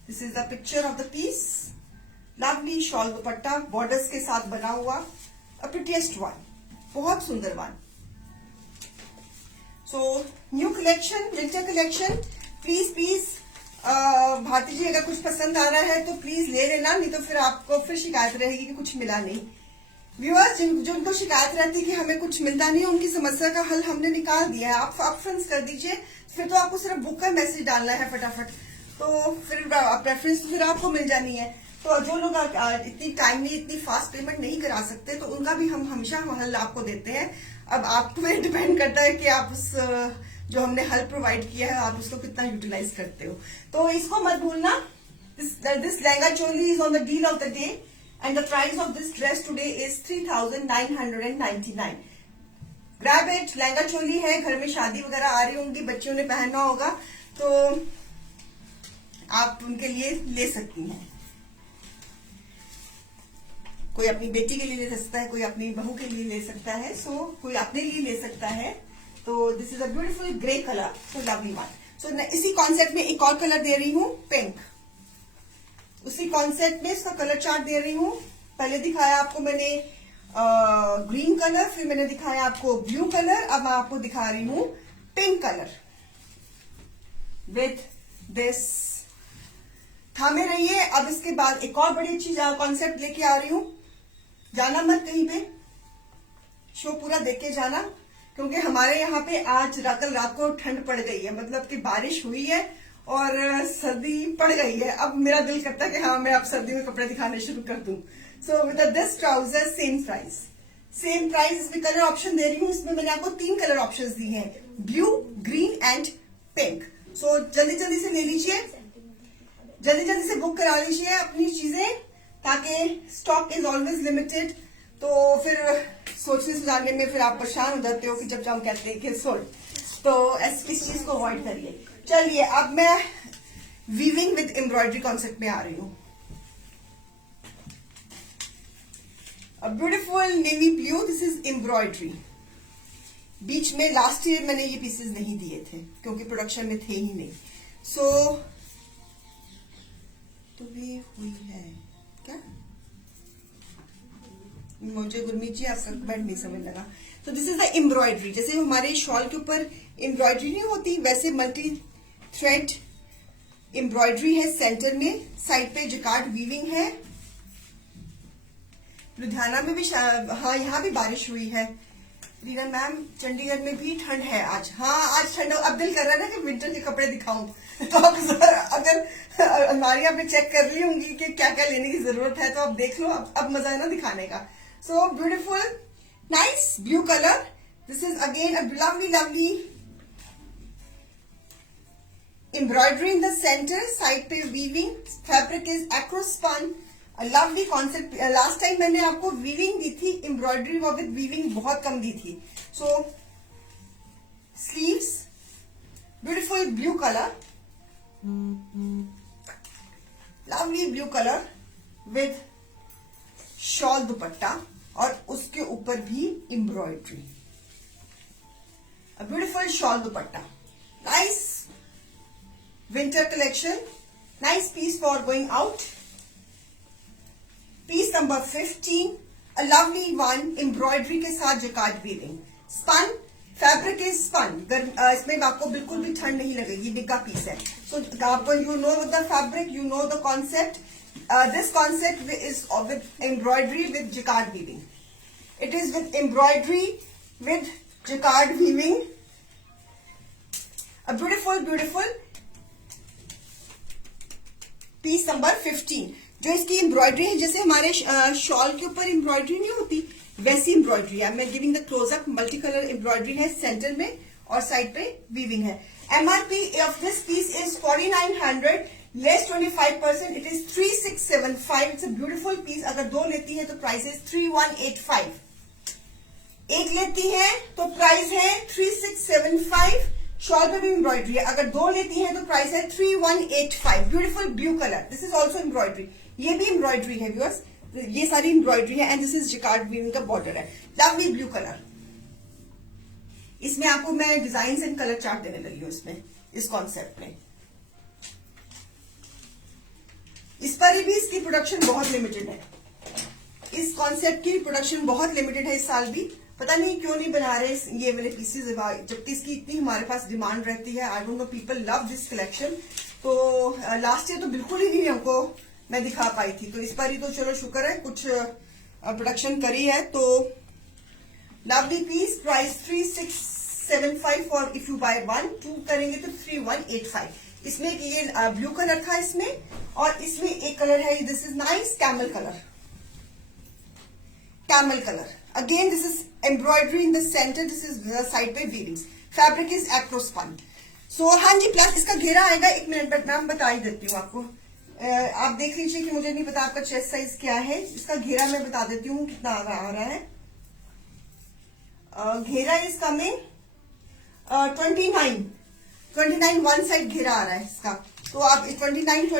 this is the picture of the piece. Lovely shawl dupatta borders के साथ बना हुआ. A prettiest one, बहुत सुंदर one. So new collection, winter collection. Please Bharti जी अगर कुछ पसंद आ रहा है तो प्लीज ले लेना, नहीं तो फिर आपको फिर शिकायत रहेगी कि कुछ मिला नहीं. व्यूअर्स जिनको शिकायत रहती है कि हमें कुछ मिलता नहीं है, उनकी समस्या का हल हमने निकाल दिया है. आप अपफ्रंट कर दीजिए. फिर तो आपको सिर्फ बुक का मैसेज डालना है फटाफट. तो फिर प्रेफरेंस तो फिर आपको मिल जानी है. तो जो लोग इतनी टाइमली इतनी फास्ट पेमेंट नहीं करा सकते तो उनका भी हम हमेशा हल आपको देते हैं. अब आप पे डिपेंड करता है कि आप उस जो हमने हल प्रोवाइड किया है आप उसको कितना यूटिलाइज करते हो. तो इसको मत भूलना. This lehenga choli is on the deal of the day and the price of this dress today is 3999. Grab it. Lehenga choli है, घर में शादी वगैरह आ रही होंगी, बच्चियों ने पहनना होगा तो आप उनके लिए ले सकती हैं. कोई अपनी बेटी के लिए ले सकता है, कोई अपनी बहू के लिए ले सकता है. सो कोई अपने लिए ले सकता है. तो this is a beautiful grey colour. So lovely one. So इसी कॉन्सेप्ट में एक और कलर दे रही हूँ, पिंक. उसी कॉन्सेप्ट में इसका कलर चार्ट दे रही हूँ. पहले दिखाया आपको मैंने ग्रीन कलर, फिर मैंने दिखाया आपको ब्लू कलर, अब मैं आपको दिखा रही हूँ पिंक कलर विथ दिस. थामे रहिए. अब इसके बाद एक और बड़ी अच्छी कॉन्सेप्ट लेके आ रही हूँ. जाना मत कहीं पे, शो पूरा देख के जाना, क्योंकि हमारे यहाँ पे आज कल रात को ठंड पड़ गई है. मतलब कि बारिश हुई है और सर्दी पड़ गई है. अब मेरा दिल करता है कि हाँ मैं अब सर्दी में कपड़े दिखाने शुरू कर दूं. सो with this trouser same price. इसमें कलर ऑप्शन दे रही हूँ. इसमें मैंने आपको 3 कलर ऑप्शंस दी हैं, ब्लू, ग्रीन एंड पिंक. सो जल्दी जल्दी से ले लीजिए, जल्दी जल्दी से बुक करा लीजिए अपनी चीजें, ताकि स्टॉक इज ऑलवेज लिमिटेड। तो फिर सोचने सुधारने में फिर आप परेशान हो जाते हो कि जब हम कहते हैं कि सोल्ड, तो इस चीज को अवॉइड करिए। चलिए अब मैं वीविंग विद एम्ब्रॉयडरी कॉन्सेप्ट में आ रही हूँ। Beautiful navy blue, this is embroidery. बीच में लास्ट ईयर मैंने ये पीसेस नहीं दिए थे क्योंकि प्रोडक्शन में थे ही नहीं। सो तो भी हुई है क्या मुझे गुरमीत जी आपका कमेंट नहीं समझ लगा। तो दिस इज द एम्ब्रॉयडरी, जैसे हमारे शॉल के ऊपर एम्ब्रॉयडरी नहीं होती वैसे मल्टी थ्रेड एम्ब्रॉयडरी है सेंटर में, साइड पे जकार्ड वीविंग है। लुधियाना में भी हाँ यहाँ भी बारिश हुई है। रीना मैम चंडीगढ़ में भी ठंड है आज। हाँ आज ठंड, अब दिल कर रहा है ना कि विंटर के कपड़े दिखाऊं, तो अगर अलमारियां पे चेक कर ली होंगी कि क्या क्या लेने की जरूरत है, तो अब देख लो, अब मजा है ना दिखाने का। So beautiful nice blue colour, this is again a lovely lovely embroidery in the centre, side पे weaving, fabric is acrospun, lovely concept. Last time मैंने आपको वीविंग दी थी, एम्ब्रॉयडरी विद वीविंग बहुत कम दी थी। So sleeves beautiful blue colour, lovely blue colour with shawl dupatta और उसके ऊपर भी embroidery, beautiful shawl dupatta, nice winter collection, nice piece for going out. Piece number 15, a lovely one, embroidery के साथ jacquard weaving, spun, fabric is spun. इसमें आपको बिल्कुल भी ठंड नहीं लगेगी, बिग का पीस है। सो आपको you know the fabric, you know the concept. This concept is with embroidery with jacquard weaving, it is with embroidery with jacquard weaving, a beautiful beautiful piece number 15। जो इसकी एम्ब्रॉयडरी है, जैसे हमारे शॉल के ऊपर एम्ब्रॉयडरी नहीं होती वैसी एम्ब्रॉयडरी है। मैं giving the closeup, multi colour embroidery है सेंटर में और साइड पे वीविंग है। MRP of this piece is 4900 less 25%, it is 3675। It's a beautiful piece. अगर दो लेती है तो प्राइस इज 3185, एक लेती है तो प्राइस है 3675। शॉल पे भी एम्ब्रॉयडरी है, अगर दो लेती है तो प्राइस है 3185। Beautiful blue colour, this is also embroidery, ये भी एम्ब्रॉयडरी है व्यूअर्स, ये सारी एम्ब्रॉयडरी है and this is jacquard weaving का बॉर्डर है। लवली ब्लू कलर, इसमें आपको मैं डिजाइन एंड कलर चार्ट देने लगी हूं इसमें, इस कॉन्सेप्ट में। इस पर भी इसकी प्रोडक्शन बहुत लिमिटेड है, इस कॉन्सेप्ट की प्रोडक्शन बहुत लिमिटेड है इस साल भी। पता नहीं क्यों नहीं बना रहे ये वाले पीसेस, जबकि इसकी इतनी हमारे पास डिमांड रहती है। I don't know, people love this collection. तो लास्ट ईयर तो बिल्कुल ही नहीं हमको मैं दिखा पाई थी, तो इस बार ही तो चलो शुक्र है कुछ प्रोडक्शन करी है। तो lovely piece, price 3675 for if you buy 1, 2 करेंगे तो 3185। इसमें ये ब्लू कलर था इसमें, और इसमें एक कलर है, this is nice camel colour, camel colour. Again this is embroidery in the centre, this is side पे वीविंग्स, फैब्रिक इज एक्रोस्पन। सो हाँ जी, प्लस इसका घेरा आएगा, 1 मिनट मैम बता ही देती हूँ आपको। आप देख लीजिए कि मुझे नहीं पता आपका चेस्ट साइज क्या है। इसका घेरा मैं बता देती हूँ कितना आ रहा है। घेरा इज कमिंग 29 वन साइड घेरा आ रहा है इसका। तो आप 29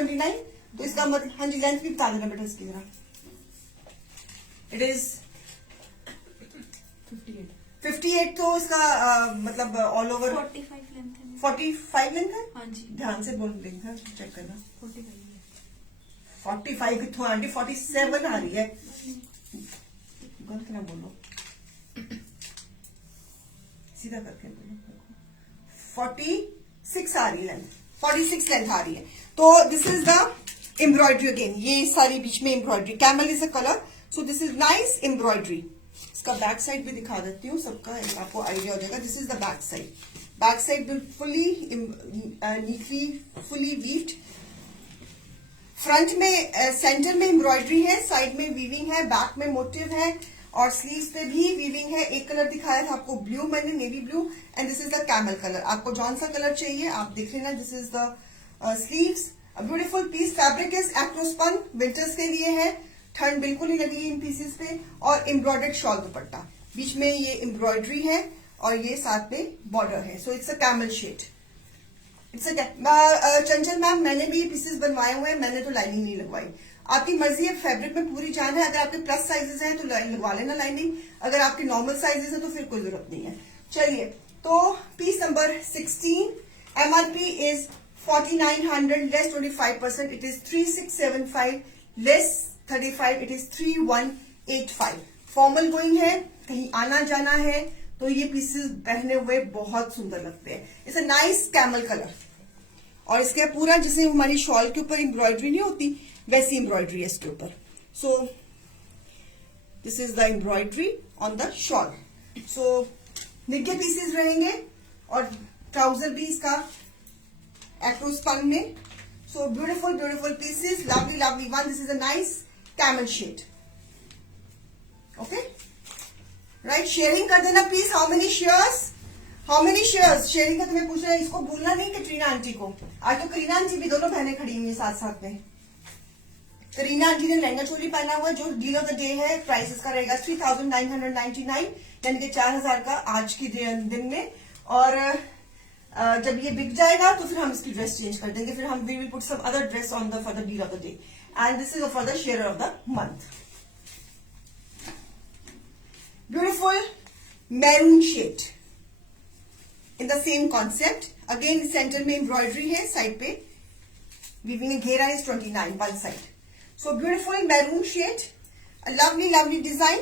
तो इसका मतलब, हाँ जी लेंथ भी बता देना बेटा इसकी जरा। इट इज 58 तो इसका मतलब ऑल ओवर 45 लेंथ है। 45 लेंथ है। हाँ जी, ध्यान से बोल देखना, चेक करना। 45 है। 45 कितों आंटी, 47 आ रही है, गलत ना बोलो, सीधा करके बोलो। 46 आ रही है, 46 लेंथ आ रही है। तो this is the embroidery again, ये सारी बीच में embroidery, camel is a colour. So this is nice embroidery. इसका बैक साइड भी दिखा देती हूँ, सबका आपको आइडिया हो जाएगा। This is the back side, back side fully neatly fully weaved. Front में सेंटर में एम्ब्रॉयडरी है, साइड में वीविंग है, बैक में मोटिव है, और स्लीव्स पे भी वीविंग है। एक कलर दिखाया था आपको ब्लू, मैंने navy blue, and this is the camel colour. आपको जौन सा कलर चाहिए आप देख लेना। This is the sleeves, beautiful piece. Fabric is acrospun, winters के लिए है, ठंड बिल्कुल नहीं लगेगी इन पीसेस पे। और एम्ब्रॉयडर्ड शॉल दुपट्टा, बीच में ये एम्ब्रॉयडरी है और ये साथ में बॉर्डर है। So it's a camel shade. Chanchal ma'am, मैंने भी ये पीसेस बनवाए हुए हैं, मैंने तो लाइनिंग नहीं लगवाई। आपकी मर्जी है, फैब्रिक में पूरी जान है। अगर आपके प्लस साइजेस हैं तो लगवा लेना लाइनिंग, अगर आपके नॉर्मल साइजेस है तो फिर कोई जरूरत नहीं है। चलिए, तो piece number 16, MRP is 4900 less 25%, it is 3675 less 35, it is 3185। Formal going है, कहीं आना जाना है तो ये पीसेस पहने हुए बहुत सुंदर लगते हैं। It's a nice camel colour, और इसके पूरा जैसे हमारी शॉल के ऊपर एम्ब्रॉयडरी नहीं होती वैसी एम्ब्रॉयडरी है इसके ऊपर। So this is the embroidery on the shawl. So nice pieces रहेंगे और ट्राउजर भी इसका एक्रोस्पन में। So beautiful beautiful pieces, lovely lovely one. This is a nice camel shade. Okay right, sharing कर देना please. How many shares, how many shares? Sharing का तुम्हें पूछना है, इसको भूलना नहीं कटरीना आंटी को। आज तो करीना आंटी भी दोनों बहनें खड़ी हुई हैं साथ साथ में। करीना आंटी ने लहंगा चोली पहना हुआ, जो डील ऑफ द डे है, प्राइस इसका रहेगा 3999, यानी कि 4000 का आज के दिन में। और जब ये बिक जाएगा तो फिर हम इसकी ड्रेस चेंज कर देंगे, फिर हम we will put some other dress on the for the deal of the day, and this is for the share of the month. Beautiful maroon shade in the same concept. Again centre में एम्ब्रॉयडरी है, साइड पे वीविंग है, घेरा is 29 one side. So beautiful maroon shade, a lovely lovely design.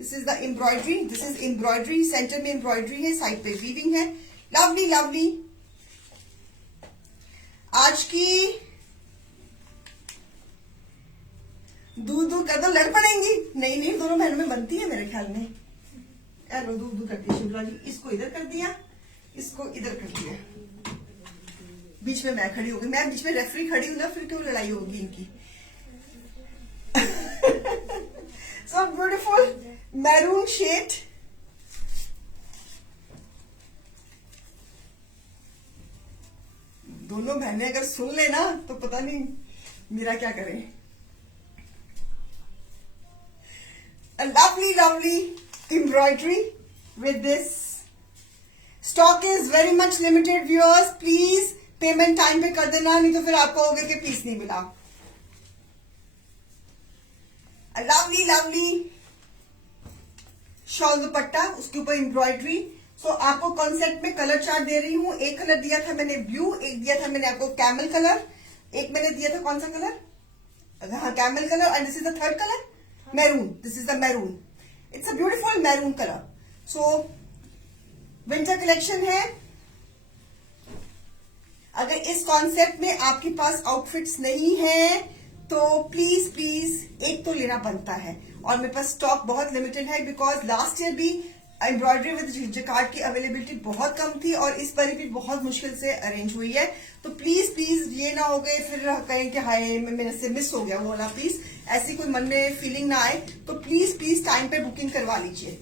This is the embroidery, this is embroidery, centre में एम्ब्रॉयडरी है, साइड पे वीविंग है, लवली लवली। आज की दूध कर दो, लड़ पड़ेंगी। नहीं नहीं, दोनों बहनों में बनती है मेरे ख्याल में। यार दूध करती है शिमला जी। इसको इधर कर दिया, इसको इधर कर दिया, बीच में मैं खड़ी हो गई। मैं बीच में रेफरी खड़ी हूं ना, फिर क्यों लड़ाई होगी इनकी। So beautiful maroon shade. दोनों बहनें अगर सुन लेना तो पता नहीं मेरा क्या करें। A lovely lovely embroidery with this. Stock is very much limited viewers, please payment time पे कर देना, नहीं तो फिर आपको होगा कि पीस नहीं मिला। A lovely lovely शॉल दुपट्टा, उसके ऊपर एम्ब्रॉयडरी। सो आपको कॉन्सेप्ट में कलर चार्ट दे रही हूं। एक कलर दिया था मैंने ब्लू, एक दिया था मैंने आपको कैमल कलर, एक मैंने दिया था कौन सा कलर, हाँ camel colour, and this is the third colour maroon. This is the maroon, it's a beautiful maroon colour. So winter collection है। अगर इस कॉन्सेप्ट में आपके पास आउटफिट्स नहीं है तो प्लीज प्लीज एक तो लेना बनता है, और मेरे पास स्टॉक बहुत लिमिटेड है, बिकॉज लास्ट ईयर भी एम्ब्रॉयडरी विद जकार्ड की अवेलेबिलिटी बहुत कम थी और इस बार भी बहुत मुश्किल से अरेंज हुई है। तो प्लीज प्लीज ये ना हो गए फिर कहें कि हाय मेरे से मिस हो गया वो वाला पीस, ऐसी कोई मन में फीलिंग ना आए। तो प्लीज प्लीज टाइम पे बुकिंग करवा लीजिए।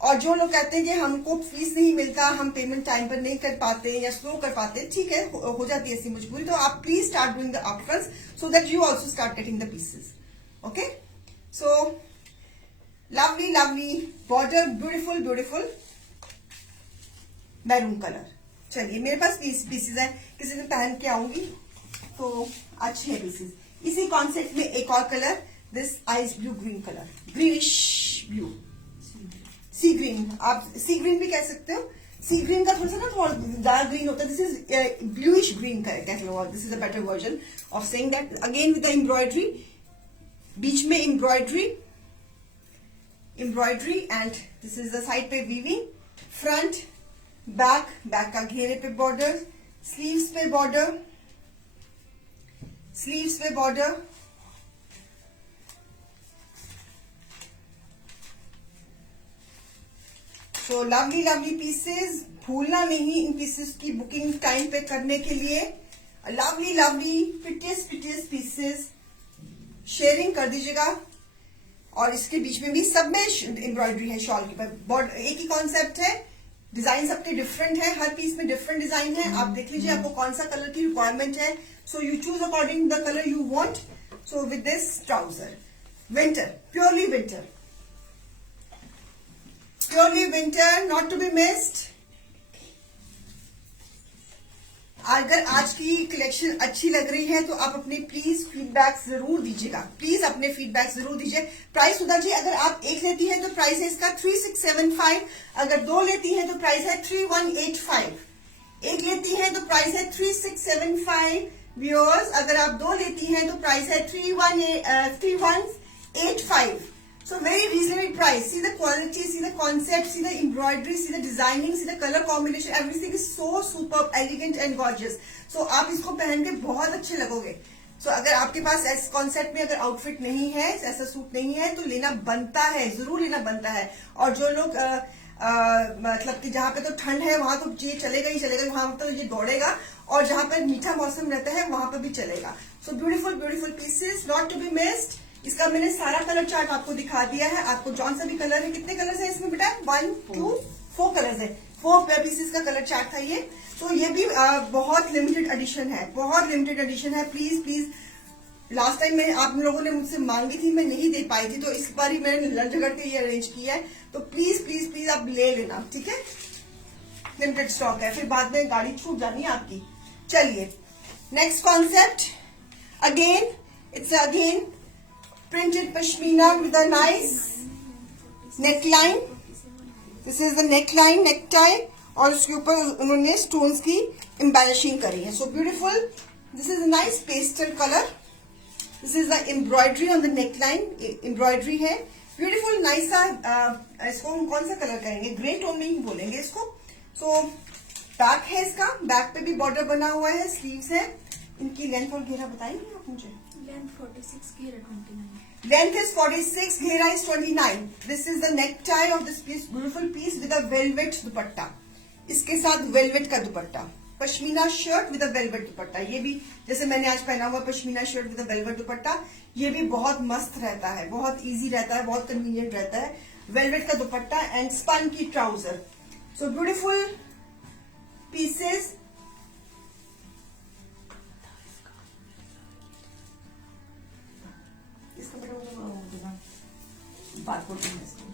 और जो लोग कहते हैं कि हमको फीस नहीं मिलता, हम पेमेंट टाइम पर नहीं कर पाते या स्लो कर पाते, ठीक है, हो जाती है ऐसी मजबूरी, तो आप please start doing the upfronts so that you also start getting the pieces. Okay, so lovely lovely border, beautiful beautiful maroon colour. चलिए, मेरे पास पीसेस है, किसी दिन पहन के आऊंगी तो अच्छे हैं पीसेस। इसी कॉन्सेप्ट में एक और colour, this ice blue green colour, greenish blue, sea green, आप सी ग्रीन भी कह सकते हो। सी ग्रीन का थोड़ा सा ना थोड़ा डार्क ग्रीन होता है, दिस इज ब्लूइश ग्रीन कह लो, this is a better version of saying that. Again with the embroidery, बीच में embroidery and this is the side पे वीविंग, फ्रंट बैक, बैक का घेरे पे बॉर्डर, स्लीव्स पे बॉर्डर, स्लीव्स पे border. So lovely lovely pieces, भूलना नहीं इन पीसेस की बुकिंग टाइम पे करने के लिए। Lovely lovely piteous pieces sharing कर दीजिएगा। और इसके बीच में भी सब में एम्ब्रॉयडरी है शॉल के ऊपर। एक ही कॉन्सेप्ट है, डिजाइन सबके डिफरेंट है, हर पीस में डिफरेंट डिजाइन है। आप देख लीजिए आपको कौन सा कलर की रिक्वायरमेंट है, so you choose according the colour you want. So with this trouser, winter, purely winter, purely winter, not to be missed. अगर आज की कलेक्शन अच्छी लग रही है तो आप अपने प्लीज फीडबैक जरूर दीजिएगा, प्लीज अपने फीडबैक जरूर दीजिए। प्राइस सुधा जी, अगर आप एक लेती है तो प्राइस है इसका 3675, अगर दो लेती है तो प्राइस है 3185। एक लेती है तो प्राइस है 3675 व्यूअर्स, अगर आप दो लेती हैं तो प्राइस है 3185। So very reasonable price. See the quality, see the concept, see the embroidery, see the designing, see the color combination. Everything is so superb, elegant and gorgeous. So आप इसको पहन के बहुत अच्छे लगोगे। So अगर आपके पास इस कॉन्सेप्ट में अगर आउटफिट नहीं है, ऐसा सूट नहीं है तो लेना बनता है, जरूर लेना बनता है। और जो लोग मतलब कि जहाँ पे तो ठंड है वहां तो ये चलेगा ही चलेगा, वहां तो ये दौड़ेगा, और जहाँ पर मीठा मौसम रहता है वहां पर भी चलेगा। So beautiful beautiful pieces, not to be missed. इसका मैंने सारा कलर चार्ट आपको दिखा दिया है। आपको जौन सा भी कलर है, कितने कलर्स है इसमें बेटा? 1 2 4 कलर्स है, 4 पीसेस का कलर चार्ट था ये। तो ये भी बहुत लिमिटेड एडिशन है, बहुत लिमिटेड एडिशन है। प्लीज प्लीज, लास्ट टाइम में आप लोगों ने मुझसे मांगी थी, मैं नहीं दे पाई थी, तो इस बार ही मैंने लंच करके ये अरेंज किया है। तो प्लीज प्लीज प्लीज आप ले लेना, ठीक है? लिमिटेड स्टॉक है, फिर बाद में गाड़ी छूट जानी है आपकी। चलिए next concept, again it's again printed pashmina with a nice neckline. This is the neckline, necktie, और उसके ऊपर उन्होंने स्टोन्स की एम्बेलिशिंग करी है। So beautiful, this is a nice pastel colour, this is the embroidery on the neckline, embroidery है ब्यूटीफुल नाइस सा। इसको हम कौन सा कलर करेंगे? ग्रे टोन में ही बोलेंगे इसको। सो बैक है इसका, बैक पे भी बॉर्डर बना हुआ है, स्लीव्स है। इनकी लेंथ और घेरा बताएंगे आप मुझे? लेंथ 46, घेरा 29। Length is 46, घेरा is 29. This is the necktie of this piece, beautiful piece with a velvet दुपट्टा। इसके साथ वेलवेट का दुपट्टा, pashmina shirt with a velvet दुपट्टा। ये भी जैसे मैंने आज पहना हुआ pashmina shirt with a velvet दुपट्टा, ये भी बहुत मस्त रहता है, बहुत इजी रहता है, बहुत कन्वीनियंट रहता है। वेलवेट का दुपट्टा एंड स्पन की ट्राउजर। So beautiful pieces. बात करते हैं इसको।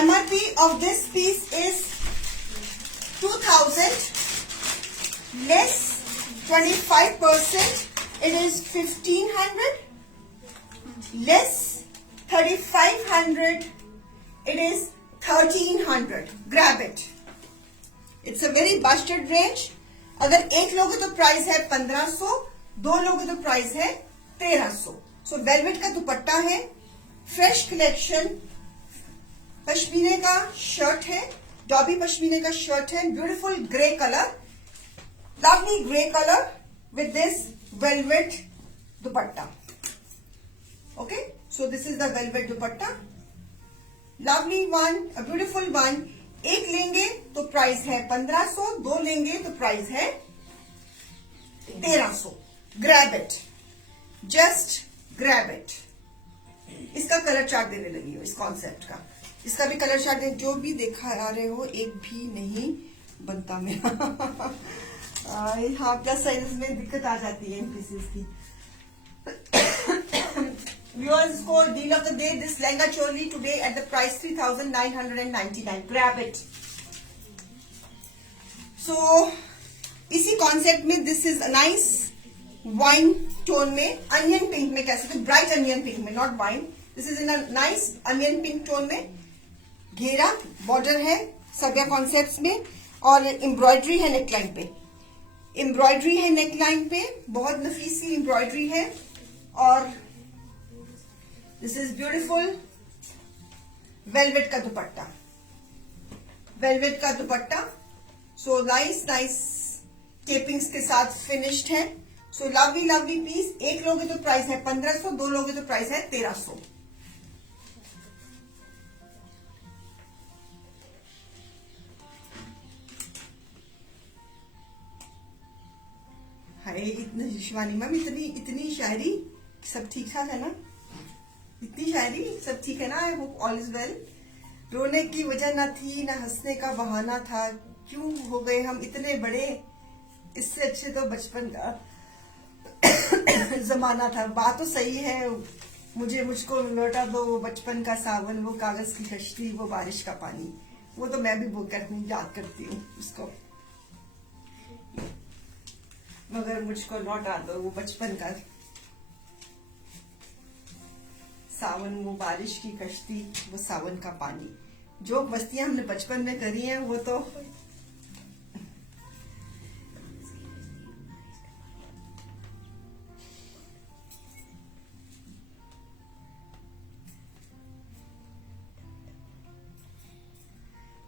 MRP of this piece is 2000 less 25%. It is 1500 less 3500. It is 1300. Grab it. It's a very busted range. अगर एक लोगे तो प्राइस है 1500, दो लोगे तो प्राइस है 1300। सो वेलवेट का दुपट्टा है, फ्रेश कलेक्शन, पश्मीने का शर्ट है, डॉबी पश्मीने का शर्ट है, beautiful grey colour, lovely grey colour with this velvet dupatta. Okay, so this is the velvet dupatta, lovely one, a beautiful one. एक लेंगे तो प्राइस है 1500, दो लेंगे तो प्राइस है 1300. Grab it, just grab it. इसका कलर चार्ट देने लगी हो, इस कॉन्सेप्ट का, इसका भी कलर चार्ट जो भी देखा आ रहे हो, एक भी नहीं बनता मेरा। हाँ, प्लस साइज में दिक्कत आ जाती है इन पीसेस की। व्यूअर्स को deal of the day, this lehenga choli today at the price 3999. Grab it. So इसी कॉन्सेप्ट में this is nice wine tone में, अनियन पिंक में, कह सकते ब्राइट अनियन पिंक में, not wine. This is in a nice onion pink tone में। घेरा बॉर्डर है सबिया कॉन्सेप्ट्स में, और एम्ब्रॉयडरी है नेकलाइन पे, एम्ब्रॉयडरी है नेकलाइन पे, बहुत नफीसी एम्ब्रॉयडरी है। और दिस इज ब्यूटीफुल वेलवेट का दुपट्टा, वेलवेट का दुपट्टा। सो नाइस नाइस टेपिंग्स के साथ फिनिश्ड है। सो लवली लवली पीस, एक लोगे तो प्राइस है 1500, दो लोगे तो प्राइस है 1300। हाय इतनी शिवानी मैम, इतनी शायरी, सब ठीक ठाक है ना? इतनी शायरी सब ठीक है ना? I hope all is well. रोने की वजह ना थी, ना हंसने का बहाना था, क्यों हो गए हम इतने बड़े, इससे अच्छे तो बचपन का जमाना था। बात तो सही है, मुझको लौटा दो वो बचपन का सावन, वो कागज की कश्ती, वो बारिश का पानी। वो तो मैं भी वो करती हूँ, याद करती हूँ उसको, मगर मुझको लौटा दो वो बचपन का सावन, वो बारिश की कश्ती, वो सावन का पानी। जो मस्तियां हमने बचपन में करी हैं वो तो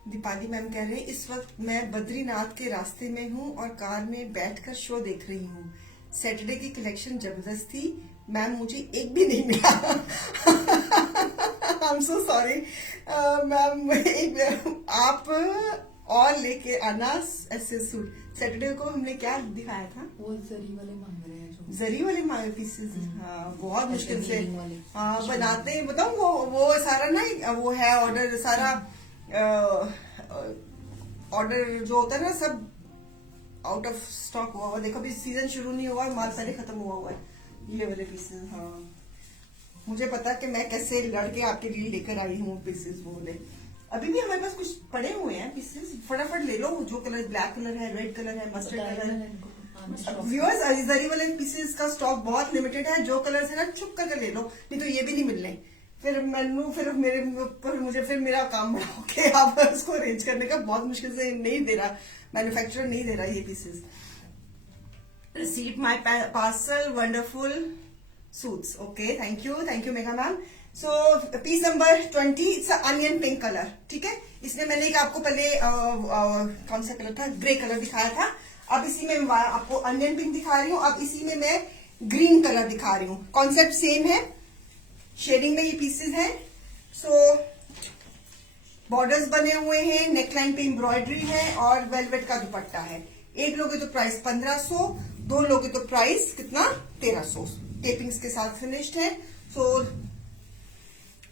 दीपाली मैम कह रहे हैं इस वक्त मैं बद्रीनाथ के रास्ते में हूँ और कार में बैठकर शो देख रही हूँ। सैटरडे की कलेक्शन जबरदस्त थी मैम, मुझे एक भी नहीं मिला। I am so sorry ma'am, आप और लेके आना ऐसे सूट। सैटरडे को हमने क्या दिखाया था? वो जरी वाले मांग रहे हैं जो जरी वाले मांगे पीसेस। हाँ बहुत मुश्किल से वीविंग वाले। हाँ बनाते हैं, बताऊँ वो सारा ना वो है ऑर्डर, सारा ऑर्डर जो होता है ना सब आउट ऑफ स्टॉक हुआ हुआ। देखो अभी सीजन शुरू नहीं हुआ, माल पहले खत्म हुआ हुआ है ये वाले पीसेस। हाँ मुझे पता कि मैं कैसे लड़के आपके लिए लेकर आई हूँ पीसेस वो वाले। अभी भी हमारे पास कुछ पड़े हुए हैं पीसेस, फटाफट ले लो। जो कलर, ब्लैक कलर है, रेड कलर है, मस्टर्ड कलर है। व्यूअर्स जरी वाले पीसेस का स्टॉक बहुत लिमिटेड है, जो कलर है ना चुप करके ले लो, नहीं तो ये भी नहीं मिलने। फिर मेरे ऊपर मुझे फिर मेरा काम बड़ा हो गया आप उसको अरेंज करने का, बहुत मुश्किल से नहीं दे रहा मैन्युफैक्चरर, नहीं दे रहा ये pieces. Receive my parcel, wonderful suits. Okay thank you Megha ma'am. So piece number 20, it's onion pink colour. ठीक है, इसमें मैंने एक आपको पहले कौन सा कलर था, ग्रे कलर दिखाया था। अब इसी में आपको अनियन पिंक दिखा रही हूँ, अब इसी में मैं ग्रीन कलर दिखा रही हूँ। कॉन्सेप्ट सेम है, शेडिंग में ये पीसेस हैं। सो बॉर्डर्स बने हुए हैं, नेकलाइन पे एम्ब्रॉयडरी है और वेलवेट का दुपट्टा है। एक लोगे तो प्राइस 1500, दो लोगे तो प्राइस कितना 1300। टेपिंग्स के साथ फिनिश्ड है। सो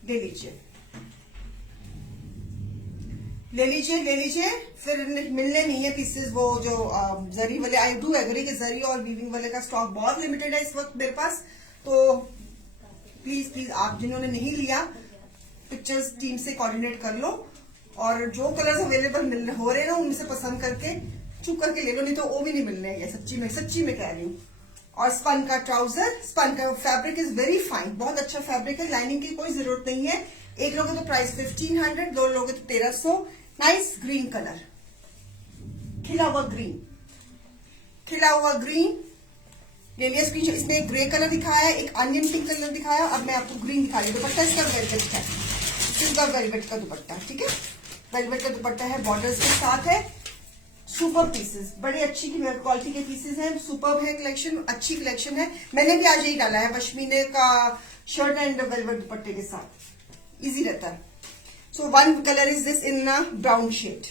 ले लीजिए फिर मिलने नहीं है पीसेस वो जो जरी वाले। आई डू एग्री कि जरी और वीविंग वाले का स्टॉक बहुत लिमिटेड है इस वक्त मेरे पास। तो प्लीज आप जिन्होंने नहीं लिया पिक्चर्स टीम से कोऑर्डिनेट कर लो और जो कलर्स अवेलेबल हो रहे हैं ना उनमें से पसंद करके चुप करके ले लो, नहीं तो वो भी नहीं मिलने हैं। सच्ची में कह रही हूँ। और स्पन का ट्राउजर, स्पन का फैब्रिक इज वेरी फाइन, बहुत अच्छा फैब्रिक है, लाइनिंग की कोई जरूरत नहीं है। एक लोगे तो प्राइस 1500, दो लोगे तो 1300। नाइस ग्रीन कलर, खिला हुआ ग्रीन ले लिया स्क्रीनशॉट। इसमें एक ग्रे कलर दिखाया है, एक अनियन पिंक कलर दिखाया, अब मैं आपको ग्रीन दिखा रही हूँ। दुपट्टा इसका वेलवेट है, इसका वेलवेट का दुपट्टा। ठीक है, वेलवेट का दुपट्टा है, बॉर्डर्स के साथ है। सुपर पीसेस, बड़ी अच्छी क्वालिटी के पीसेस हैं, सुपर है कलेक्शन, अच्छी कलेक्शन है। मैंने भी आज यही डाला है, पश्मीने का शर्ट एंड वेलवेट दुपट्टे के साथ, इजी रहता है। So one colour is this in brown shade.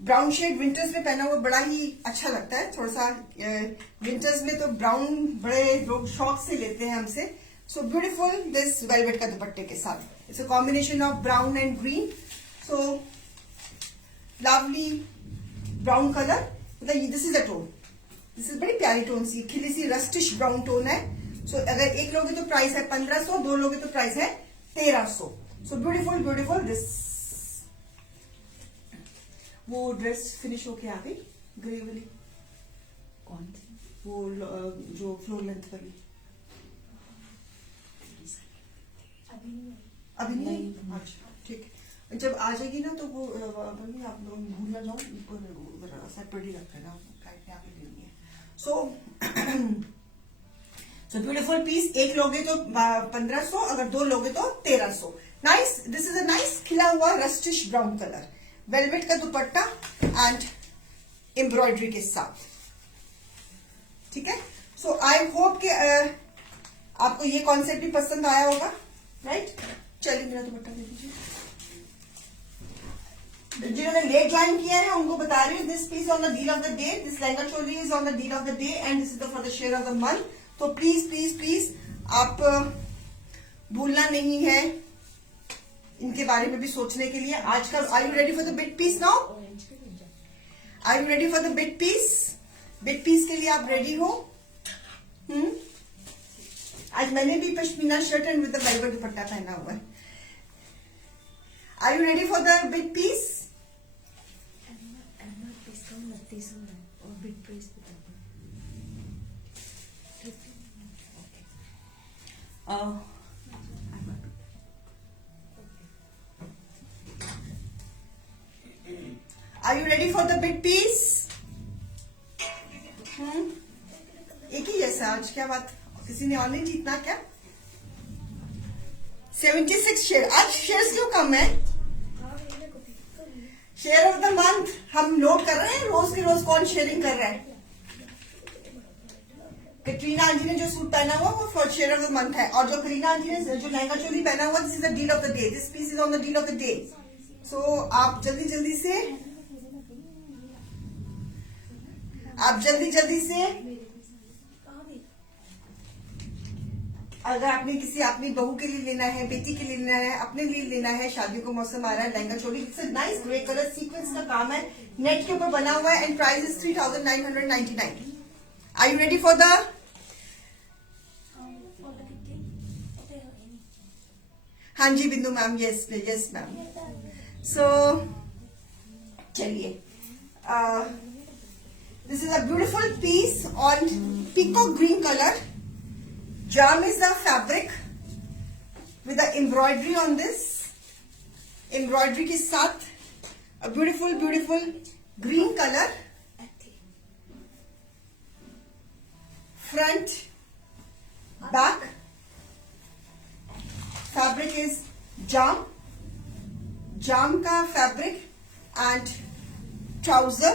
Brown shade winters में पहना हुआ बड़ा ही अच्छा लगता है। थोड़ा सा विंटर्स में तो ब्राउन बड़े लोग शौक से लेते हैं हमसे। सो ब्यूटीफुल दिस वेलवेट का दुपट्टे के साथ, it's a combination of brown and green. So lovely brown colour, मतलब this is a tone, this is बड़ी प्यारी टोन सी, खिली सी रस्टिश ब्राउन टोन है। सो अगर एक लोगे तो प्राइस है 1500, दो लोगे तो प्राइस है 1300। So beautiful this. वो ड्रेस फिनिश होके आ गई ग्रे वाली, कौन सी? वो जो फ्लोर लेंथ वाली अभी नहीं। अच्छा ठीक है, जब आ जाएगी ना तो वो आप लोग भूल ना जाओ, सेपरेट ही रख लेना, फ्लाइट में आके लेनी है। सो ब्यूटीफुल पीस, एक लोगे तो 1500, अगर दो लोगे तो 1300। Nice, this is a nice खिला हुआ रस्टिश ब्राउन कलर, वेलवेट का दुपट्टा एंड एम्ब्रॉयडरी के साथ। सो आई होप कि आपको ये कॉन्सेप्ट भी पसंद आया होगा, राइट? चलिए मेरा दुपट्टा दे दीजिए। जिन्होंने लेट ज्वाइन किया है उनको बता रही हूँ, this piece on the deal of the day, this lehenga choli is on the deal of the day and this is the for the share of the month. तो प्लीज प्लीज प्लीज आप भूलना नहीं है इनके बारे में भी सोचने के लिए। आज का are you ready for the big piece now? Are you ready for the big piece? Big piece के लिए आप रेडी हो? आज मैंने भी pashmina shirt and with the velvet dupatta पहना हुआ है। Are you ready for the big piece? Discount 29 हो रहा है और बिग प्राइस बता दो। Are you ready for the big piece? एक ही जैसा आज, क्या बात, किसी ने और नहीं जीतना क्या? 76 शेयर, आज शेयर्स क्यों कम है? शेयर ऑफ द मंथ हम लोड कर रहे हैं, रोज के रोज कौन शेयरिंग कर रहा है? कटरीना आंटी ने जो सूट पहना हुआ वो for share of the month है, और जो करीना आंटी ने जो लहंगा चोली पहना हुआ, this is the deal of the day, this piece is on the deal of the day. So आप जल्दी जल्दी से अगर आपने किसी अपनी बहू के लिए लेना है, बेटी के लिए लेना है, अपने लिए लेना है, शादियों का मौसम आ रहा है, lehenga choli, it's a nice grey colour sequence का काम है, नेट के ऊपर बना हुआ है and price is 3999। Are you ready for the? हाँ जी Bindu ma'am, yes yes ma'am. So चलिए, this is a beautiful piece on peacock green colour. Jam is the fabric with the embroidery on this. Embroidery के साथ a beautiful beautiful green color. Front, back. Fabric is jam. Jam का fabric and trouser.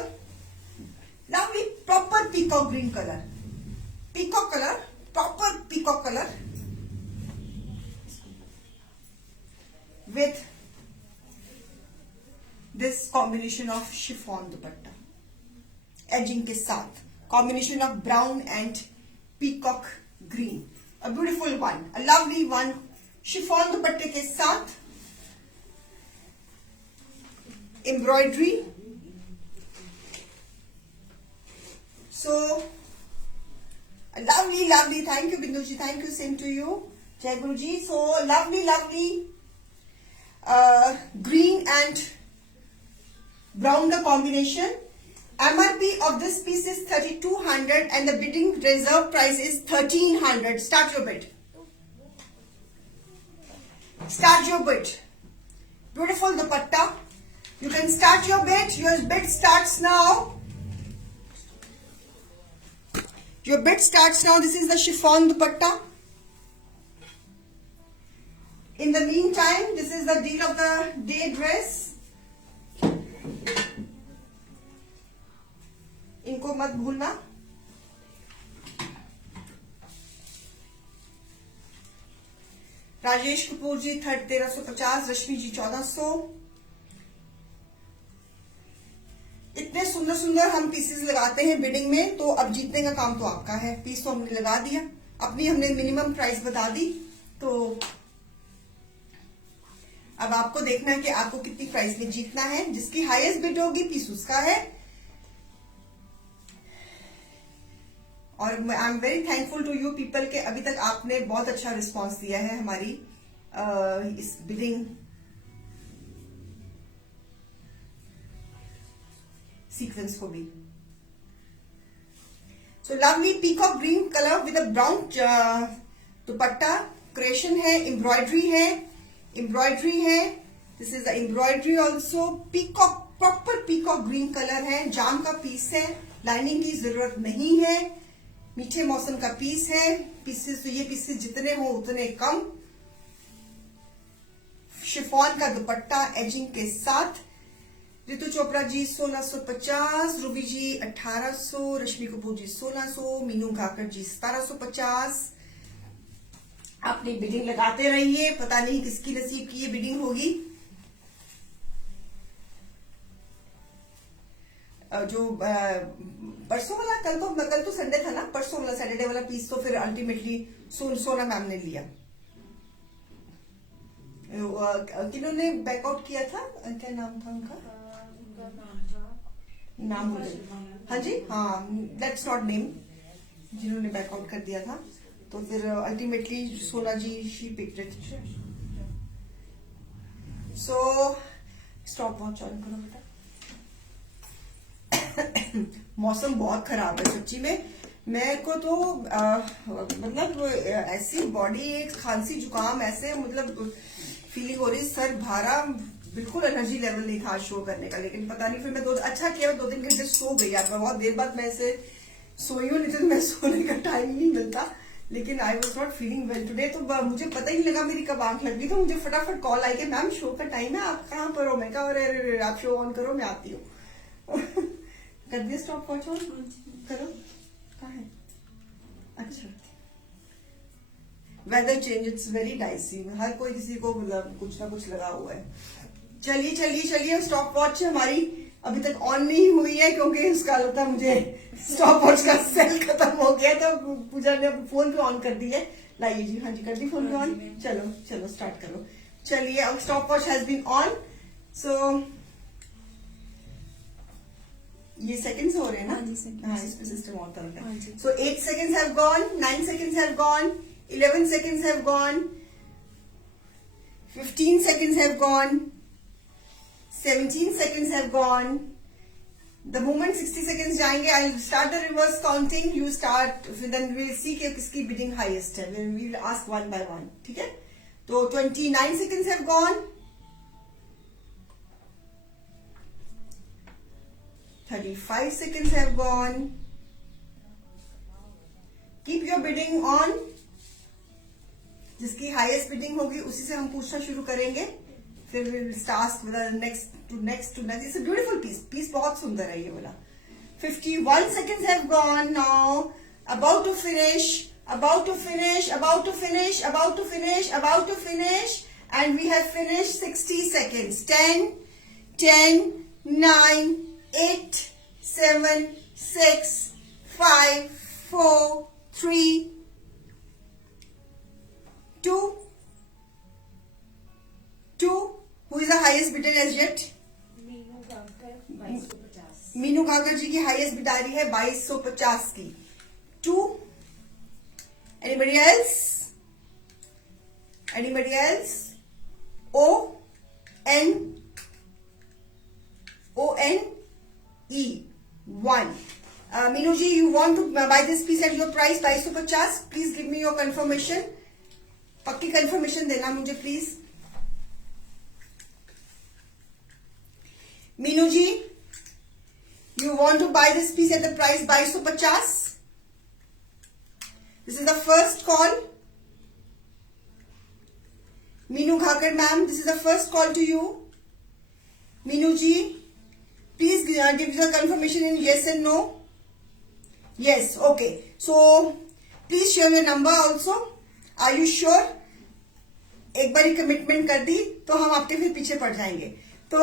Lovely proper peacock green color. Peacock color. Proper peacock color with this combination of chiffon dupatta, edging के साथ combination of brown and peacock green, a beautiful one, a lovely one, chiffon दुपट्टे के साथ embroidery. So lovely, thank you Bindu ji, thank you, same to you, Jai Guru ji. So lovely green and brown the combination. MRP of this piece is 3200 and the bidding reserve price is 1300. Start your bid. Start your bid. Beautiful dupatta. You can start your bid. Your bid starts now. Your bid starts now. This is the chiffon dupatta. In the meantime, this is the deal of the day dress. इनको मत भूलना। राजेश कपूर जी 1350, रश्मि जी 1400। इतने सुंदर सुंदर हम पीसेस लगाते हैं बिडिंग में, तो अब जीतने का काम तो आपका है। पीस तो हमने लगा दिया, अपनी हमने मिनिमम प्राइस बता दी, तो अब आपको देखना है कि आपको कितनी प्राइस में जीतना है। जिसकी हाईएस्ट बिड होगी पीस उसका है। और I am very thankful to you people के अभी तक आपने बहुत अच्छा रिस्पांस दिया है हमारी इस बिडिंग सीक्वेंस को भी। So lovely peacock green colour with a brown dupatta, creation है, एम्ब्रॉयडरी है, this is the embroidery also. Peacock, proper peacock green colour है, जाम का पीस है, लाइनिंग की जरूरत नहीं है, मीठे मौसम का पीस है। पीसेस तो ये पीसेस जितने हो उतने कम। शिफॉन का दुपट्टा एजिंग के साथ, रितु चोपड़ा जी 1650, रूबी जी 1800, रश्मि कपूर जी 1600, मीनू घाकर जी 1750। अपनी बिडिंग लगाते रहिए, पता नहीं किसकी नसीब की ये बिडिंग होगी। जो परसों वाला, कल तो संडे था ना, परसों वाला सैटरडे वाला पीस तो फिर अल्टीमेटली सोना मैम ने लिया। किन्होंने बैकआउट किया था, क्या नाम था उनका? नाम मुझे, हाँ जी, हाँ, लेट्स नॉट नेम, जिन्होंने बैकआउट कर दिया था, तो फिर ultimately Sona ji she picked it. So stopwatch on करो बेटा। मौसम बहुत खराब है सच्ची में। मेरे को तो मतलब ऐसी बॉडी, एक खांसी जुकाम ऐसे मतलब फीलिंग हो रही, सर भारा, बिल्कुल एनर्जी लेवल नहीं था शो करने का। लेकिन पता नहीं, फिर मैं अच्छा किया, 2-3 घंटे सो गई यार। मैं बहुत देर बाद मैं ऐसे सोई हूँ, नहीं तो मैं सोने का टाइम नहीं मिलता। लेकिन आई was not feeling well today, तो मुझे पता ही नहीं लगा मेरी कब आंख लग गई। तो मुझे फटाफट कॉल आई कि मैम शो का टाइम है, आप कहाँ पर हो? मैं कहा अरे आप शो ऑन करो, मैं आती हूँ। कर दिया स्टॉप वॉच ऑन करो, कहाँ है? अच्छा, weather change, it's very dicey, हर कोई किसी को मतलब कुछ ना कुछ लगा हुआ है। चलिए स्टॉप वॉच हमारी अभी तक ऑन नहीं हुई है, क्योंकि उसका लगता है मुझे स्टॉप वॉच का सेल खत्म हो गया, तो पूजा ने फोन पे ऑन कर दी है। लाइए जी, हाँ जी, कर दी फोन पे ऑन। चलो स्टार्ट करो। चलिए, अब stopwatch has been on. So ये सेकंड्स हो रहे हैं ना? हाँ, इस पे सिस्टम ऑन कर रहा है। सो 8 seconds have gone, 9 seconds have gone, 11 seconds have gone, 15 seconds have gone, 17 seconds have gone. The moment 60 seconds जाएंगे, I'll start the reverse counting. You start, then we'll see कि किसकी bidding highest है. We'll ask one by one. ठीक है? तो 29 seconds have gone. 35 seconds have gone. Keep your bidding on. जिसकी हाईएस्ट बिडिंग होगी उसी से हम पूछना शुरू करेंगे। फिर will start with next to next. It's a beautiful piece बहुत सुंदर है ये वाला। 51 seconds have gone now. About to finish. And we have finished 60 seconds. 10, 9, 8, 7, 6, 5, 4, 3, 2. Who is the highest bidder as yet? Meenu घाकर जी की हाईएस्ट बिडारी है 2250 की। 2. Anybody else? O-N-E 1. Meenu ji, you want to buy this piece at your price 2250? Please give me your confirmation. पक्की कंफर्मेशन देना मुझे please. Meenu ji, you want to buy this piece at the price 2250? This is the first call. Meenu Ghakar ma'am, this is the first call to you. Meenu ji, please give the confirmation in yes and no. Yes, okay. So please share your number also. Are you sure? एक बार कमिटमेंट कर दी तो हम आपके फिर पीछे पड़ जाएंगे। तो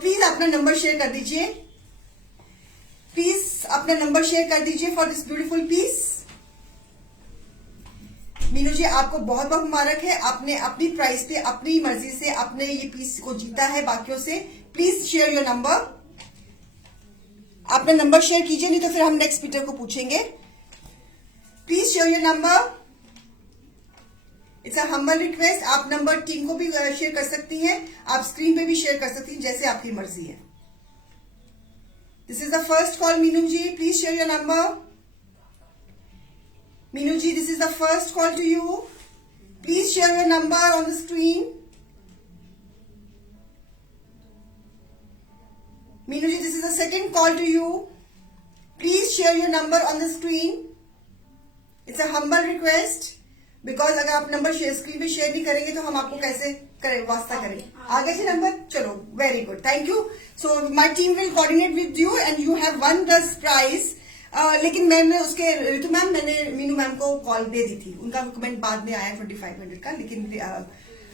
प्लीज अपना नंबर शेयर कर दीजिए। For this beautiful piece. Meenu ji, आपको बहुत बहुत मुबारक है। आपने अपनी प्राइस पे अपनी मर्जी से अपने ये पीस को जीता है बाकियों से। Please share your number. अपना नंबर शेयर कीजिए, नहीं तो फिर हम नेक्स्ट स्पीकर को पूछेंगे। Please share your number. It's a humble request. आप नंबर टीम को भी शेयर कर सकती हैं, आप स्क्रीन पे भी शेयर कर सकती हैं, जैसे आपकी मर्जी है। This is the first call Meenu ji, please share your number. Meenu ji, this is the first call to you, please share your number on the screen. Meenu ji, this is the second call to you, please share your number on the screen. It's a humble request, because अगर आप नंबर शेयर स्क्रीन पे शेयर नहीं करेंगे तो हम आपको कैसे करें, वास्ता करें, आ गए थे नंबर, चलो very good, thank you. So my team will coordinate with you and you have won this prize. लेकिन मैंने उसके ऋतु मैम, मैंने मीनू मैम को कॉल दे दी थी, उनका कमेंट बाद में आया 2500 का, लेकिन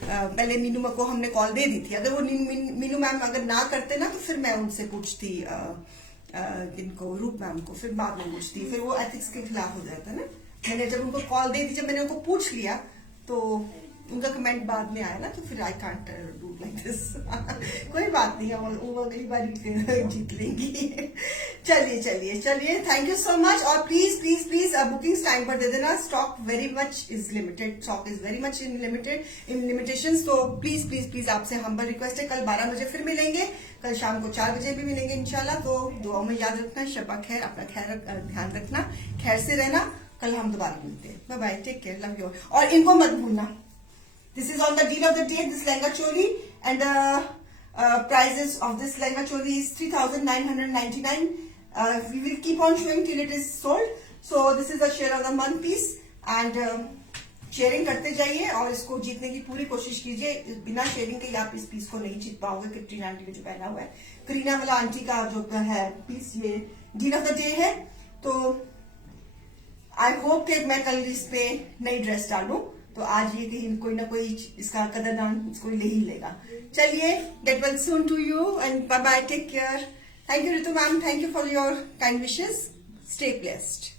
पहले मीनू मैम को हमने कॉल दे दी थी. अगर वो मीनू मैम अगर ना करते ना तो फिर मैं उनसे पूछती इनको रूप मैम को, फिर बाद में पूछती, फिर वो एथिक्स के खिलाफ हो जाता है ना. मैंने जब उनको कॉल दे दी, जब मैंने उनको पूछ लिया तो उनका कमेंट बाद में आया ना, तो फिर I can't do like this. कोई बात नहीं, वो अगली बार जीत लेंगी. चलिए चलिए चलिए, थैंक यू सो मच. और please please please bookings time पर दे देना. Stock very much is limited, stock is very much in limitation. तो प्लीज प्लीज प्लीज आपसे हम्बल रिक्वेस्ट है. कल 12 बजे फिर मिलेंगे, कल शाम को 4 बजे भी मिलेंगे इंशाल्लाह. तो दुआओं में याद रखना. शबा खैर, अपना ध्यान रखना, खैर से रहना. कल हम दोबारा मिलते हैं. Bye bye, take care, love you. और इनको मत भूलना. This is on the deal of the day, this lehenga choli, and the prices of this lehenga choli is 3,999. We will keep on showing till it is sold. So this is a share of the month piece, and sharing करते जाइए और इसको जीतने की पूरी कोशिश कीजिए. बिना शेयरिंग के आप इस पीस को नहीं जीत पाओगे. करीना आंटी ने जो पहना हुआ है, करीना वाला आंटी का जो है पीस, ये डील ऑफ द डे है. तो आई होप कि मैं कल इस पे नई ड्रेस डालूं, तो आज ये कहीं कोई ना कोई इसका कदरदान इसको ले ही लेगा. चलिए, get well soon to you and bye bye, take care. Thank you Ritu ma'am, thank you for your kind wishes. Stay blessed.